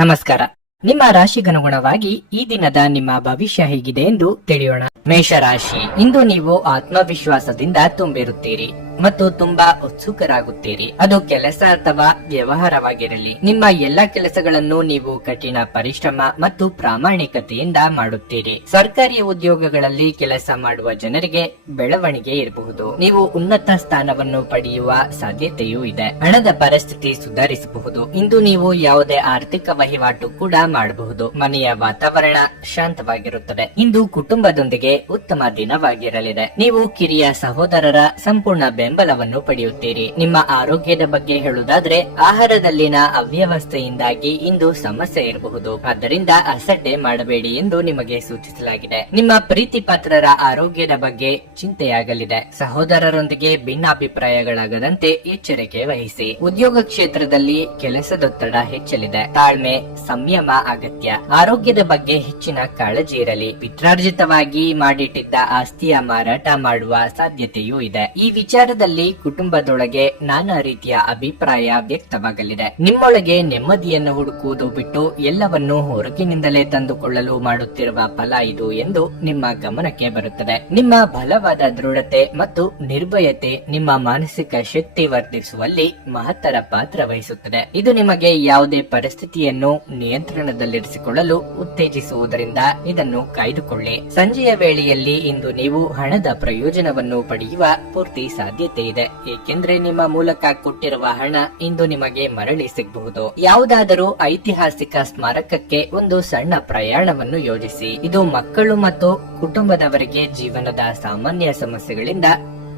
ನಮಸ್ಕಾರ. ನಿಮ್ಮ ರಾಶಿಗನುಗುಣವಾಗಿ ಈ ದಿನದ ನಿಮ್ಮ ಭವಿಷ್ಯ ಹೇಗಿದೆ ಎಂದು ತಿಳಿಯೋಣ. ಮೇಷರಾಶಿ, ಇಂದು ನೀವು ಆತ್ಮವಿಶ್ವಾಸದಿಂದ ತುಂಬಿರುತ್ತೀರಿ ಮತ್ತು ತುಂಬಾ ಉತ್ಸುಕರಾಗುತ್ತೀರಿ. ಅದು ಕೆಲಸ ಅಥವಾ ವ್ಯವಹಾರವಾಗಿರಲಿ, ನಿಮ್ಮ ಎಲ್ಲಾ ಕೆಲಸಗಳನ್ನು ನೀವು ಕಠಿಣ ಪರಿಶ್ರಮ ಮತ್ತು ಪ್ರಾಮಾಣಿಕತೆಯಿಂದ ಮಾಡುತ್ತೀರಿ. ಸರ್ಕಾರಿ ಉದ್ಯೋಗಗಳಲ್ಲಿ ಕೆಲಸ ಮಾಡುವ ಜನರಿಗೆ ಬೆಳವಣಿಗೆ ಇರಬಹುದು. ನೀವು ಉನ್ನತ ಸ್ಥಾನವನ್ನು ಪಡೆಯುವ ಸಾಧ್ಯತೆಯೂ ಇದೆ. ಹಣದ ಪರಿಸ್ಥಿತಿ ಸುಧಾರಿಸಬಹುದು. ಇಂದು ನೀವು ಯಾವುದೇ ಆರ್ಥಿಕ ವಹಿವಾಟು ಕೂಡ ಮಾಡಬಹುದು. ಮನೆಯ ವಾತಾವರಣ ಶಾಂತವಾಗಿರುತ್ತದೆ. ಇಂದು ಕುಟುಂಬದೊಂದಿಗೆ ಉತ್ತಮ ದಿನವಾಗಿರಲಿದೆ. ನೀವು ಕಿರಿಯ ಸಹೋದರರ ಸಂಪೂರ್ಣ ಬೆಂಬಲವನ್ನು ಪಡೆಯುತ್ತೀರಿ. ನಿಮ್ಮ ಆರೋಗ್ಯದ ಬಗ್ಗೆ ಹೇಳುವುದಾದ್ರೆ, ಆಹಾರದಲ್ಲಿನ ಅವ್ಯವಸ್ಥೆಯಿಂದಾಗಿ ಇಂದು ಸಮಸ್ಯೆ ಇರಬಹುದು. ಆದ್ದರಿಂದ ಅಸಡ್ಡೆ ಮಾಡಬೇಡಿ ಎಂದು ನಿಮಗೆ ಸೂಚಿಸಲಾಗಿದೆ. ನಿಮ್ಮ ಪ್ರೀತಿ ಪಾತ್ರರ ಆರೋಗ್ಯದ ಬಗ್ಗೆ ಚಿಂತೆಯಾಗಲಿದೆ. ಸಹೋದರರೊಂದಿಗೆ ಭಿನ್ನಾಭಿಪ್ರಾಯಗಳಾಗದಂತೆ ಎಚ್ಚರಿಕೆ ವಹಿಸಿ. ಉದ್ಯೋಗ ಕ್ಷೇತ್ರದಲ್ಲಿ ಕೆಲಸದೊತ್ತಡ ಹೆಚ್ಚಲಿದೆ. ತಾಳ್ಮೆ, ಸಂಯಮ ಅಗತ್ಯ. ಆರೋಗ್ಯದ ಬಗ್ಗೆ ಹೆಚ್ಚಿನ ಕಾಳಜಿ ಇರಲಿ. ಪಿತ್ರಾರ್ಜಿತವಾಗಿ ಮಾಡಿಟ್ಟಿದ್ದ ಆಸ್ತಿಯ ಮಾರಾಟ ಮಾಡುವ ಸಾಧ್ಯತೆಯೂ ಇದೆ. ಈ ವಿಚಾರದಲ್ಲಿ ಕುಟುಂಬದೊಳಗೆ ನಾನಾ ರೀತಿಯ ಅಭಿಪ್ರಾಯ ವ್ಯಕ್ತವಾಗಲಿದೆ. ನಿಮ್ಮೊಳಗೆ ನೆಮ್ಮದಿಯನ್ನು ಹುಡುಕುವುದು ಬಿಟ್ಟು ಎಲ್ಲವನ್ನೂ ಹೊರಗಿನಿಂದಲೇ ತಂದುಕೊಳ್ಳಲು ಮಾಡುತ್ತಿರುವ ಫಲ ಇದು ಎಂದು ನಿಮ್ಮ ಗಮನಕ್ಕೆ ಬರುತ್ತದೆ. ನಿಮ್ಮ ಬಲವಾದ ದೃಢತೆ ಮತ್ತು ನಿರ್ಭಯತೆ ನಿಮ್ಮ ಮಾನಸಿಕ ಶಕ್ತಿ ವರ್ಧಿಸುವಲ್ಲಿ ಮಹತ್ತರ ಪಾತ್ರ ವಹಿಸುತ್ತದೆ. ಇದು ನಿಮಗೆ ಯಾವುದೇ ಪರಿಸ್ಥಿತಿಯನ್ನು ನಿಯಂತ್ರಣದಲ್ಲಿರಿಸಿಕೊಳ್ಳಲು ಉತ್ತೇಜಿಸುವುದರಿಂದ ಇದನ್ನು ಕಾಯ್ದುಕೊಳ್ಳಿ. ಸಂಜೆಯ ವೇಳೆಯಲ್ಲಿ ಇಂದು ನೀವು ಹಣದ ಪ್ರಯೋಜನವನ್ನು ಪಡೆಯುವ ಪೂರ್ತಿ ಸಾಧ್ಯತೆ ಇದೆ, ಏಕೆಂದ್ರೆ ನಿಮ್ಮ ಮೂಲಕ ಕೊಟ್ಟಿರುವ ಹಣ ಇಂದು ನಿಮಗೆ ಮರಳಿ ಸಿಗಬಹುದು. ಯಾವುದಾದರೂ ಐತಿಹಾಸಿಕ ಸ್ಮಾರಕಕ್ಕೆ ಒಂದು ಸಣ್ಣ ಪ್ರಯಾಣವನ್ನು ಯೋಜಿಸಿ. ಇದು ಮಕ್ಕಳು ಮತ್ತು ಕುಟುಂಬದವರಿಗೆ ಜೀವನದ ಸಾಮಾನ್ಯ ಸಮಸ್ಯೆಗಳಿಂದ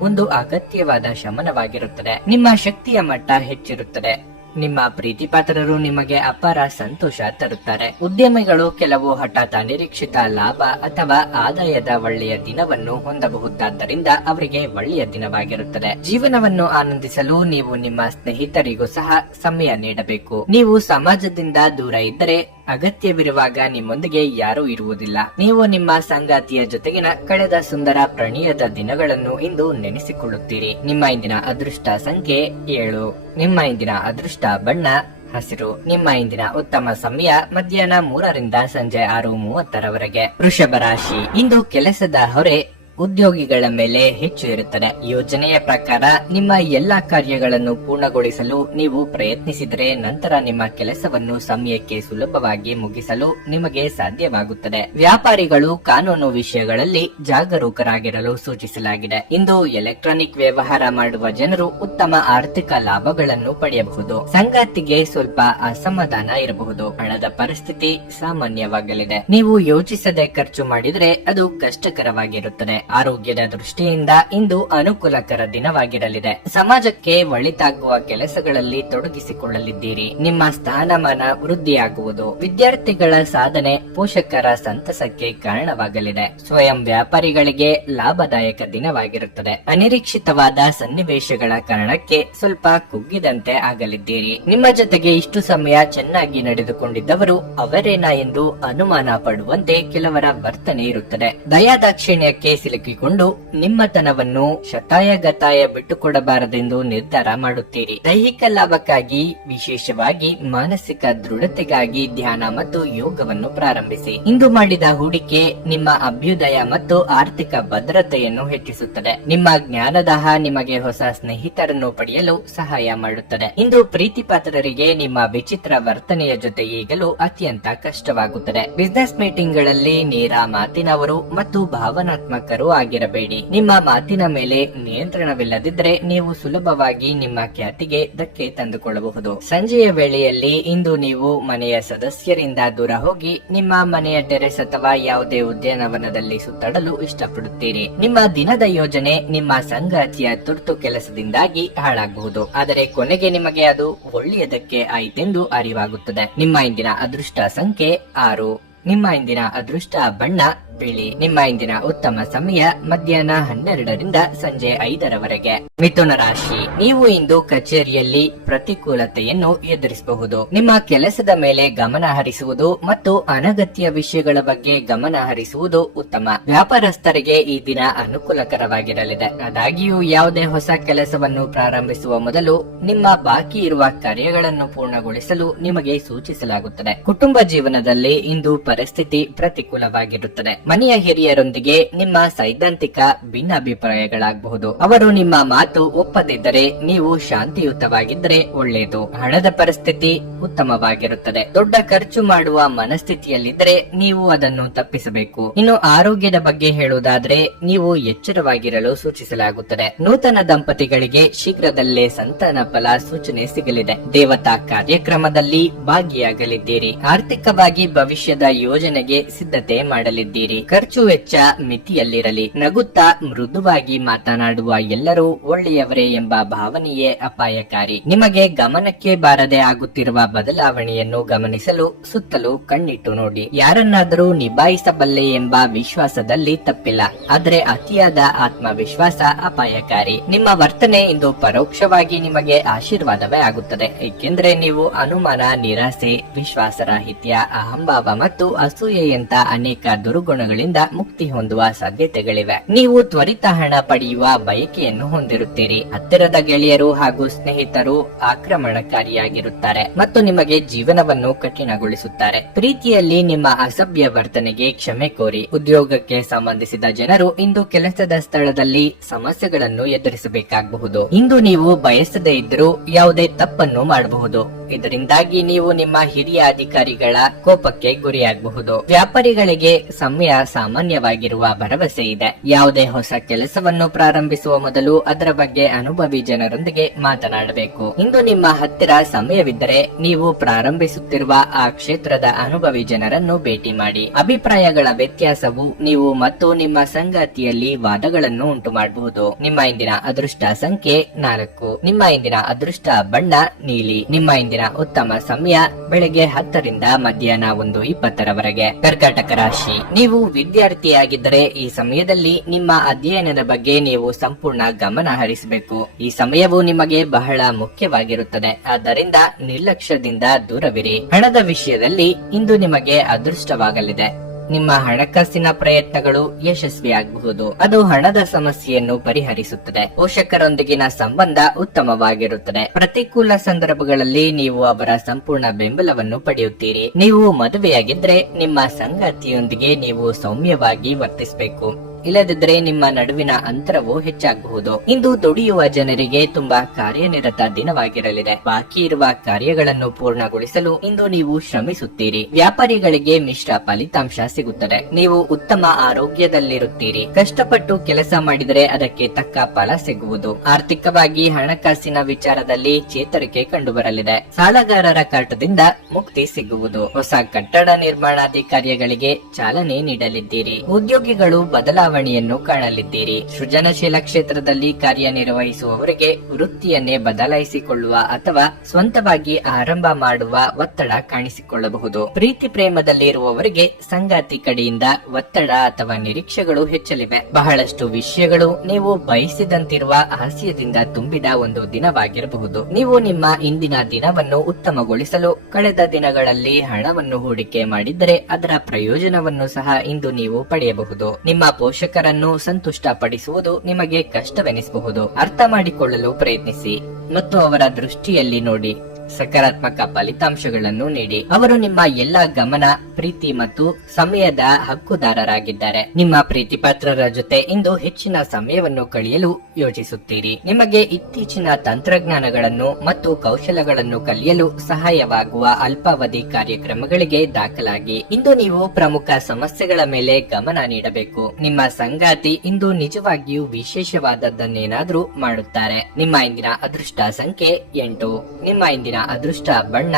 ಒಂದು ಅಗತ್ಯವಾದ ಶಮನವಾಗಿರುತ್ತದೆ. ನಿಮ್ಮ ಶಕ್ತಿಯ ಮಟ್ಟ ಹೆಚ್ಚಿರುತ್ತದೆ. ನಿಮ್ಮ ಪ್ರೀತಿ ಪಾತ್ರರು ನಿಮಗೆ ಅಪಾರ ಸಂತೋಷ ತರುತ್ತಾರೆ. ಉದ್ಯಮಿಗಳು ಕೆಲವು ಹಠಾತ್ ಅನಿರೀಕ್ಷಿತ ಲಾಭ ಅಥವಾ ಆದಾಯದ ಒಳ್ಳೆಯ ದಿನವನ್ನು ಹೊಂದಬಹುದಾದ್ದರಿಂದ ಅವರಿಗೆ ಒಳ್ಳೆಯ ದಿನವಾಗಿರುತ್ತದೆ. ಜೀವನವನ್ನು ಆನಂದಿಸಲು ನೀವು ನಿಮ್ಮ ಸ್ನೇಹಿತರಿಗೂ ಸಹ ಸಮಯ ನೀಡಬೇಕು. ನೀವು ಸಮಾಜದಿಂದ ದೂರ ಇದ್ದರೆ ಅಗತ್ಯವಿರುವಾಗ ನಿಮ್ಮೊಂದಿಗೆ ಯಾರೂ ಇರುವುದಿಲ್ಲ. ನೀವು ನಿಮ್ಮ ಸಂಗಾತಿಯ ಜೊತೆಗಿನ ಕಳೆದ ಸುಂದರ ಪ್ರಣಯದ ದಿನಗಳನ್ನು ಇಂದು ನೆನೆಸಿಕೊಳ್ಳುತ್ತೀರಿ. ನಿಮ್ಮ ಇಂದಿನ ಅದೃಷ್ಟ ಸಂಖ್ಯೆ 7. ನಿಮ್ಮ ಇಂದಿನ ಅದೃಷ್ಟ ಬಣ್ಣ ಹಸಿರು. ನಿಮ್ಮ ಇಂದಿನ ಉತ್ತಮ ಸಮಯ ಮಧ್ಯಾಹ್ನ 3 ರಿಂದ ಸಂಜೆ 6:30 ವೃಷಭ ರಾಶಿ, ಇಂದು ಕೆಲಸದ ಹೊರೆ ಉದ್ಯೋಗಿಗಳ ಮೇಲೆ ಹೆಚ್ಚು ಇರುತ್ತದೆ. ಯೋಜನೆಯ ಪ್ರಕಾರ ನಿಮ್ಮ ಎಲ್ಲಾ ಕಾರ್ಯಗಳನ್ನು ಪೂರ್ಣಗೊಳಿಸಲು ನೀವು ಪ್ರಯತ್ನಿಸಿದರೆ ನಂತರ ನಿಮ್ಮ ಕೆಲಸವನ್ನು ಸಮಯಕ್ಕೆ ಸುಲಭವಾಗಿ ಮುಗಿಸಲು ನಿಮಗೆ ಸಾಧ್ಯವಾಗುತ್ತದೆ. ವ್ಯಾಪಾರಿಗಳು ಕಾನೂನು ವಿಷಯಗಳಲ್ಲಿ ಜಾಗರೂಕರಾಗಿರಲು ಸೂಚಿಸಲಾಗಿದೆ. ಇಂದು ಎಲೆಕ್ಟ್ರಾನಿಕ್ ವ್ಯವಹಾರ ಮಾಡುವ ಜನರು ಉತ್ತಮ ಆರ್ಥಿಕ ಲಾಭಗಳನ್ನು ಪಡೆಯಬಹುದು. ಸಂಗಾತಿಗೆ ಸ್ವಲ್ಪ ಅಸಮಾಧಾನ ಇರಬಹುದು. ಹಣದ ಪರಿಸ್ಥಿತಿ ಸಾಮಾನ್ಯವಾಗಲಿದೆ. ನೀವು ಯೋಚಿಸದೆ ಖರ್ಚು ಮಾಡಿದರೆ ಅದು ಕಷ್ಟಕರವಾಗಿರುತ್ತದೆ. ಆರೋಗ್ಯದ ದೃಷ್ಟಿಯಿಂದ ಇಂದು ಅನುಕೂಲಕರ ದಿನವಾಗಿರಲಿದೆ. ಸಮಾಜಕ್ಕೆ ಒಳಿತಾಗುವ ಕೆಲಸಗಳಲ್ಲಿ ತೊಡಗಿಸಿಕೊಳ್ಳಲಿದ್ದೀರಿ. ನಿಮ್ಮ ಸ್ಥಾನಮಾನ ವೃದ್ಧಿಯಾಗುವುದು. ವಿದ್ಯಾರ್ಥಿಗಳ ಸಾಧನೆ ಪೋಷಕರ ಸಂತಸಕ್ಕೆ ಕಾರಣವಾಗಲಿದೆ. ಸ್ವಯಂ ವ್ಯಾಪಾರಿಗಳಿಗೆ ಲಾಭದಾಯಕ ದಿನವಾಗಿರುತ್ತದೆ. ಅನಿರೀಕ್ಷಿತವಾದ ಸನ್ನಿವೇಶಗಳ ಕಾರಣಕ್ಕೆ ಸ್ವಲ್ಪ ಕುಗ್ಗಿದಂತೆ ಆಗಲಿದ್ದೀರಿ. ನಿಮ್ಮ ಜೊತೆಗೆ ಇಷ್ಟು ಸಮಯ ಚೆನ್ನಾಗಿ ನಡೆದುಕೊಂಡಿದ್ದವರು ಅವರೇನಾ ಎಂದು ಅನುಮಾನ ಪಡುವಂತೆ ಕೆಲವರ ವರ್ತನೆ ಇರುತ್ತದೆ. ದಯಾದಾಕ್ಷಿಣ್ಯಕ್ಕೆ ಸಿಲುಕಿಕೊಂಡು ನಿಮ್ಮತನವನ್ನು ಶತಾಯಗತಾಯ ಬಿಟ್ಟುಕೊಡಬಾರದೆಂದು ನಿರ್ಧಾರ ಮಾಡುತ್ತೀರಿ. ದೈಹಿಕ ಲಾಭಕ್ಕಾಗಿ, ವಿಶೇಷವಾಗಿ ಮಾನಸಿಕ ದೃಢತೆಗಾಗಿ ಧ್ಯಾನ ಮತ್ತು ಯೋಗವನ್ನು ಪ್ರಾರಂಭಿಸಿ. ಇಂದು ಮಾಡಿದ ಹೂಡಿಕೆ ನಿಮ್ಮ ಅಭ್ಯುದಯ ಮತ್ತು ಆರ್ಥಿಕ ಭದ್ರತೆಯನ್ನು ಹೆಚ್ಚಿಸುತ್ತದೆ. ನಿಮ್ಮ ಜ್ಞಾನದಾಹ ನಿಮಗೆ ಹೊಸ ಸ್ನೇಹಿತರನ್ನು ಪಡೆಯಲು ಸಹಾಯ ಮಾಡುತ್ತದೆ. ಇಂದು ಪ್ರೀತಿ ಪಾತ್ರರಿಗೆ ನಿಮ್ಮ ವಿಚಿತ್ರ ವರ್ತನೆಯ ಜೊತೆ ಈಗಲೂ ಅತ್ಯಂತ ಕಷ್ಟವಾಗುತ್ತದೆ. ಬಿಸಿನೆಸ್ ಮೀಟಿಂಗ್ ಗಳಲ್ಲಿ ನೇರ ಮಾತಿನವರು ಮತ್ತು ಭಾವನಾತ್ಮಕರು ಆಗಿರಬೇಡಿ. ನಿಮ್ಮ ಮಾತಿನ ಮೇಲೆ ನಿಯಂತ್ರಣವಿಲ್ಲದಿದ್ದರೆ ನೀವು ಸುಲಭವಾಗಿ ನಿಮ್ಮ ಖ್ಯಾತಿಗೆ ಧಕ್ಕೆ ತಂದುಕೊಳ್ಳಬಹುದು. ಸಂಜೆಯ ವೇಳೆಯಲ್ಲಿ ಇಂದು ನೀವು ಮನೆಯ ಸದಸ್ಯರಿಂದ ದೂರ ಹೋಗಿ ನಿಮ್ಮ ಮನೆಯ ಟೆರೆಸ್ ಅಥವಾ ಯಾವುದೇ ಉದ್ಯಾನವನದಲ್ಲಿ ಸುತ್ತಾಡಲು ಇಷ್ಟಪಡುತ್ತೀರಿ. ನಿಮ್ಮ ದಿನದ ಯೋಜನೆ ನಿಮ್ಮ ಸಂಗಾತಿಯ ತುರ್ತು ಕೆಲಸದಿಂದಾಗಿ ಹಾಳಾಗಬಹುದು, ಆದರೆ ಕೊನೆಗೆ ನಿಮಗೆ ಅದು ಒಳ್ಳೆಯದಕ್ಕೆ ಆಯಿತೆಂದು ಅರಿವಾಗುತ್ತದೆ. ನಿಮ್ಮ ಇಂದಿನ ಅದೃಷ್ಟ ಸಂಖ್ಯೆ 6. ನಿಮ್ಮ ಇಂದಿನ ಅದೃಷ್ಟ ಬಣ್ಣ ಬಿಳಿ. ನಿಮ್ಮ ಇಂದಿನ ಉತ್ತಮ ಸಮಯ ಮಧ್ಯಾಹ್ನ 12ರಿಂದ ಸಂಜೆ 5ರವರೆಗೆ. ಮಿಥುನ ರಾಶಿ, ನೀವು ಇಂದು ಕಚೇರಿಯಲ್ಲಿ ಪ್ರತಿಕೂಲತೆಯನ್ನು ಎದುರಿಸಬಹುದು. ನಿಮ್ಮ ಕೆಲಸದ ಮೇಲೆ ಗಮನ ಹರಿಸುವುದು ಮತ್ತು ಅನಗತ್ಯ ವಿಷಯಗಳ ಬಗ್ಗೆ ಗಮನ ಹರಿಸುವುದು ಉತ್ತಮ. ವ್ಯಾಪಾರಸ್ಥರಿಗೆ ಈ ದಿನ ಅನುಕೂಲಕರವಾಗಿರಲಿದೆ. ಆದಾಗ್ಯೂ ಯಾವುದೇ ಹೊಸ ಕೆಲಸವನ್ನು ಪ್ರಾರಂಭಿಸುವ ಮೊದಲು ನಿಮ್ಮ ಬಾಕಿ ಇರುವ ಕಾರ್ಯಗಳನ್ನು ಪೂರ್ಣಗೊಳಿಸಲು ನಿಮಗೆ ಸೂಚಿಸಲಾಗುತ್ತದೆ. ಕುಟುಂಬ ಜೀವನದಲ್ಲಿ ಇಂದು ಪರಿಸ್ಥಿತಿ ಪ್ರತಿಕೂಲವಾಗಿರುತ್ತದೆ. ಮನೆಯ ಹಿರಿಯರೊಂದಿಗೆ ನಿಮ್ಮ ಸೈದ್ಧಾಂತಿಕ ಭಿನ್ನಾಭಿಪ್ರಾಯಗಳಾಗಬಹುದು. ಅವರು ನಿಮ್ಮ ಮಾತು ಒಪ್ಪದಿದ್ದರೆ ನೀವು ಶಾಂತಿಯುತವಾಗಿದ್ದರೆ ಒಳ್ಳೆಯದು. ಹಣದ ಪರಿಸ್ಥಿತಿ ಉತ್ತಮವಾಗಿರುತ್ತದೆ. ದೊಡ್ಡ ಖರ್ಚು ಮಾಡುವ ಮನಸ್ಥಿತಿಯಲ್ಲಿದ್ದರೆ ನೀವು ಅದನ್ನು ತಪ್ಪಿಸಬೇಕು. ಇನ್ನು ಆರೋಗ್ಯದ ಬಗ್ಗೆ ಹೇಳುವುದಾದ್ರೆ ನೀವು ಎಚ್ಚರವಾಗಿರಲು ಸೂಚಿಸಲಾಗುತ್ತದೆ. ನೂತನ ದಂಪತಿಗಳಿಗೆ ಶೀಘ್ರದಲ್ಲೇ ಸಂತಾನ ಫಲ ಸೂಚನೆ ಸಿಗಲಿದೆ. ದೇವತಾ ಕಾರ್ಯಕ್ರಮದಲ್ಲಿ ಭಾಗಿಯಾಗಲಿದ್ದೀರಿ. ಆರ್ಥಿಕವಾಗಿ ಭವಿಷ್ಯದ ಯೋಜನೆಗೆ ಸಿದ್ಧತೆ ಮಾಡಲಿದ್ದೀರಿ. ಖರ್ಚು ವೆಚ್ಚ ಮಿತಿಯಲ್ಲಿರಲಿ. ನಗುತ್ತಾ ಮೃದುವಾಗಿ ಮಾತನಾಡುವ ಎಲ್ಲರೂ ಒಳ್ಳೆಯವರೇ ಎಂಬ ಭಾವನೆಯೇ ಅಪಾಯಕಾರಿ. ನಿಮಗೆ ಗಮನಕ್ಕೆ ಬಾರದೆ ಆಗುತ್ತಿರುವ ಬದಲಾವಣೆಯನ್ನು ಗಮನಿಸಲು ಸುತ್ತಲೂ ಕಣ್ಣಿಟ್ಟು ನೋಡಿ. ಯಾರನ್ನಾದರೂ ನಿಭಾಯಿಸಬಲ್ಲೆ ಎಂಬ ವಿಶ್ವಾಸದಲ್ಲಿ ತಪ್ಪಿಲ್ಲ, ಆದರೆ ಅತಿಯಾದ ಆತ್ಮವಿಶ್ವಾಸ ಅಪಾಯಕಾರಿ. ನಿಮ್ಮ ವರ್ತನೆ ಇಂದು ಪರೋಕ್ಷವಾಗಿ ನಿಮಗೆ ಆಶೀರ್ವಾದವೇ ಆಗುತ್ತದೆ, ಏಕೆಂದರೆ ನೀವು ಅನುಮಾನ, ನಿರಾಸೆ, ವಿಶ್ವಾಸರಾಹಿತ್ಯ, ಅಹಂಭಾವ ಮತ್ತು ಅಸೂಯೆಯಂತ ಅನೇಕ ದುರ್ಗುಣಗಳಿಂದ ಮುಕ್ತಿ ಹೊಂದುವ ಸಾಧ್ಯತೆಗಳಿವೆ. ನೀವು ತ್ವರಿತ ಹಣ ಪಡೆಯುವ ಬಯಕೆಯನ್ನು ಹೊಂದಿರುತ್ತೀರಿ. ಹತ್ತಿರದ ಗೆಳೆಯರು ಹಾಗೂ ಸ್ನೇಹಿತರು ಆಕ್ರಮಣಕಾರಿಯಾಗಿರುತ್ತಾರೆ ಮತ್ತು ನಿಮಗೆ ಜೀವನವನ್ನು ಕಠಿಣಗೊಳಿಸುತ್ತಾರೆ. ಪ್ರೀತಿಯಲ್ಲಿ ನಿಮ್ಮ ಅಸಭ್ಯ ವರ್ತನೆಗೆ ಕ್ಷಮೆ ಕೋರಿ. ಉದ್ಯೋಗಕ್ಕೆ ಸಂಬಂಧಿಸಿದ ಜನರು ಇಂದು ಕೆಲಸದ ಸ್ಥಳದಲ್ಲಿ ಸಮಸ್ಯೆಗಳನ್ನು ಎದುರಿಸಬೇಕಾಗಬಹುದು. ಇಂದು ನೀವು ಬಯಸದೇ ಇದ್ದರೂ ಯಾವುದೇ ತಪ್ಪನ್ನು ಮಾಡಬಹುದು. ಇದರಿಂದಾಗಿ ನೀವು ನಿಮ್ಮ ಹಿರಿಯ ಅಧಿಕಾರಿಗಳ ಕೋಪಕ್ಕೆ ಗುರಿಯಾಗಬಹುದು. ವ್ಯಾಪಾರಿಗಳಿಗೆ ಸಮಯ ಸಾಮಾನ್ಯವಾಗಿರುವ ಭರವಸೆ ಇದೆ. ಯಾವುದೇ ಹೊಸ ಕೆಲಸವನ್ನು ಪ್ರಾರಂಭಿಸುವ ಮೊದಲು ಅದರ ಬಗ್ಗೆ ಅನುಭವಿ ಜನರೊಂದಿಗೆ ಮಾತನಾಡಬೇಕು. ಇಂದು ನಿಮ್ಮ ಹತ್ತಿರ ಸಮಯವಿದ್ದರೆ ನೀವು ಪ್ರಾರಂಭಿಸುತ್ತಿರುವ ಆ ಕ್ಷೇತ್ರದ ಅನುಭವಿ ಜನರನ್ನು ಭೇಟಿ ಮಾಡಿ. ಅಭಿಪ್ರಾಯಗಳ ವ್ಯತ್ಯಾಸವು ನೀವು ಮತ್ತು ನಿಮ್ಮ ಸಂಗಾತಿಯಲ್ಲಿ ವಾದಗಳನ್ನು ಉಂಟು ಮಾಡಬಹುದು. ನಿಮ್ಮ ಇಂದಿನ ಅದೃಷ್ಟ ಸಂಖ್ಯೆ 4. ನಿಮ್ಮ ಇಂದಿನ ಅದೃಷ್ಟ ಬಣ್ಣ ನೀಲಿ. ನಿಮ್ಮ ಇಂದಿನ ಉತ್ತಮ ಸಮಯ ಬೆಳಗ್ಗೆ 10ರಿಂದ ಮಧ್ಯಾಹ್ನ 1:20ರವರೆಗೆ. ಕರ್ಕಾಟಕ ರಾಶಿ, ನೀವು ವಿದ್ಯಾರ್ಥಿಯಾಗಿದ್ದರೆ ಈ ಸಮಯದಲ್ಲಿ ನಿಮ್ಮ ಅಧ್ಯಯನದ ಬಗ್ಗೆ ನೀವು ಸಂಪೂರ್ಣ ಗಮನ ಹರಿಸಬೇಕು. ಈ ಸಮಯವು ನಿಮಗೆ ಬಹಳ ಮುಖ್ಯವಾಗಿರುತ್ತದೆ, ಆದ್ದರಿಂದ ನಿರ್ಲಕ್ಷ್ಯದಿಂದ ದೂರವಿರಿ. ಹಣದ ವಿಷಯದಲ್ಲಿ ಇಂದು ನಿಮಗೆ ಅದೃಷ್ಟವಾಗಲಿದೆ. ನಿಮ್ಮ ಹಣಕಾಸಿನ ಪ್ರಯತ್ನಗಳು ಯಶಸ್ವಿಯಾಗಬಹುದು. ಅದು ಹಣದ ಸಮಸ್ಯೆಯನ್ನು ಪರಿಹರಿಸುತ್ತದೆ. ಪೋಷಕರೊಂದಿಗಿನ ಸಂಬಂಧ ಉತ್ತಮವಾಗಿರುತ್ತದೆ. ಪ್ರತಿಕೂಲ ಸಂದರ್ಭಗಳಲ್ಲಿ ನೀವು ಅವರ ಸಂಪೂರ್ಣ ಬೆಂಬಲವನ್ನು ಪಡೆಯುತ್ತೀರಿ. ನೀವು ಮದುವೆಯಾಗಿದ್ರೆ ನಿಮ್ಮ ಸಂಗಾತಿಯೊಂದಿಗೆ ನೀವು ಸೌಮ್ಯವಾಗಿ ವರ್ತಿಸಬೇಕು. ಇಲ್ಲದಿದ್ದರೆ ನಿಮ್ಮ ನಡುವಿನ ಅಂತರವು ಹೆಚ್ಚಾಗಬಹುದು. ಇಂದು ದುಡಿಯುವ ಜನರಿಗೆ ತುಂಬಾ ಕಾರ್ಯನಿರತ ದಿನವಾಗಿರಲಿದೆ. ಬಾಕಿ ಇರುವ ಕಾರ್ಯಗಳನ್ನು ಪೂರ್ಣಗೊಳಿಸಲು ಇಂದು ನೀವು ಶ್ರಮಿಸುತ್ತೀರಿ. ವ್ಯಾಪಾರಿಗಳಿಗೆ ಮಿಶ್ರ ಫಲಿತಾಂಶ ಸಿಗುತ್ತದೆ. ನೀವು ಉತ್ತಮ ಆರೋಗ್ಯದಲ್ಲಿರುತ್ತೀರಿ. ಕಷ್ಟಪಟ್ಟು ಕೆಲಸ ಮಾಡಿದರೆ ಅದಕ್ಕೆ ತಕ್ಕ ಫಲ ಸಿಗುವುದು. ಆರ್ಥಿಕವಾಗಿ ಹಣಕಾಸಿನ ವಿಚಾರದಲ್ಲಿ ಚೇತರಿಕೆ ಕಂಡುಬರಲಿದೆ. ಸಾಲಗಾರರ ಕಾಟದಿಂದ ಮುಕ್ತಿ ಸಿಗುವುದು. ಹೊಸ ಕಟ್ಟಡ ನಿರ್ಮಾಣಾದಿ ಕಾರ್ಯಗಳಿಗೆ ಚಾಲನೆ ನೀಡಲಿದ್ದೀರಿ. ಉದ್ಯೋಗಿಗಳು ಬದಲಾವಣೆಯನ್ನು ಕಾಣಲಿದ್ದೀರಿ. ಸೃಜನಶೀಲ ಕ್ಷೇತ್ರದಲ್ಲಿ ಕಾರ್ಯನಿರ್ವಹಿಸುವವರಿಗೆ ವೃತ್ತಿಯನ್ನೇ ಬದಲಾಯಿಸಿಕೊಳ್ಳುವ ಅಥವಾ ಸ್ವಂತವಾಗಿ ಆರಂಭ ಮಾಡುವ ಒತ್ತಡ ಕಾಣಿಸಿಕೊಳ್ಳಬಹುದು. ಪ್ರೀತಿ ಪ್ರೇಮದಲ್ಲಿ ಇರುವವರಿಗೆ ಸಂಗಾತಿ ಕಡೆಯಿಂದ ಒತ್ತಡ ಅಥವಾ ನಿರೀಕ್ಷೆಗಳು ಹೆಚ್ಚಲಿವೆ. ಬಹಳಷ್ಟು ವಿಷಯಗಳು ನೀವು ಬಯಸಿದಂತಿರುವ ಹಾಸ್ಯದಿಂದ ತುಂಬಿದ ಒಂದು ದಿನವಾಗಿರಬಹುದು. ನೀವು ನಿಮ್ಮ ಇಂದಿನ ದಿನವನ್ನು ಉತ್ತಮಗೊಳಿಸಲು ಕಳೆದ ದಿನಗಳಲ್ಲಿ ಹಣವನ್ನು ಹೂಡಿಕೆ ಮಾಡಿದ್ದರೆ ಅದರ ಪ್ರಯೋಜನವನ್ನು ಸಹ ಇಂದು ನೀವು ಪಡೆಯಬಹುದು. ನಿಮ್ಮ ಪೋಷಕರನ್ನು ಸಂತುಷ್ಟಪಡಿಸುವುದು ನಿಮಗೆ ಕಷ್ಟವೆನಿಸಬಹುದು. ಅರ್ಥ ಮಾಡಿಕೊಳ್ಳಲು ಪ್ರಯತ್ನಿಸಿ ಮತ್ತು ಅವರ ದೃಷ್ಟಿಯಲ್ಲಿ ನೋಡಿ. ಸಕಾರಾತ್ಮಕ ಫಲಿತಾಂಶಗಳನ್ನು ನೀಡಿ. ಅವರು ನಿಮ್ಮ ಎಲ್ಲಾ ಗಮನ, ಪ್ರೀತಿ ಮತ್ತು ಸಮಯದ ಹಕ್ಕುದಾರರಾಗಿದ್ದಾರೆ. ನಿಮ್ಮ ಪ್ರೀತಿಪಾತ್ರರ ಜೊತೆ ಇಂದು ಹೆಚ್ಚಿನ ಸಮಯವನ್ನು ಕಳೆಯಲು ಯೋಚಿಸುತ್ತೀರಿ. ನಿಮಗೆ ಇತ್ತೀಚಿನ ತಂತ್ರಜ್ಞಾನಗಳನ್ನು ಮತ್ತು ಕೌಶಲಗಳನ್ನು ಕಲಿಯಲು ಸಹಾಯವಾಗುವ ಅಲ್ಪಾವಧಿ ಕಾರ್ಯಕ್ರಮಗಳಿಗೆ ದಾಖಲಾಗಿ. ಇಂದು ನೀವು ಪ್ರಮುಖ ಸಮಸ್ಯೆಗಳ ಮೇಲೆ ಗಮನ ನೀಡಬೇಕು. ನಿಮ್ಮ ಸಂಗಾತಿ ಇಂದು ನಿಜವಾಗಿಯೂ ವಿಶೇಷವಾದದ್ದನ್ನೇನಾದ್ರೂ ಮಾಡುತ್ತಾರೆ. ನಿಮ್ಮ ಇಂದಿನ ಅದೃಷ್ಟ ಸಂಖ್ಯೆ 8. ನಿಮ್ಮ ಇಂದಿನ ಅದೃಷ್ಟ ಬಣ್ಣ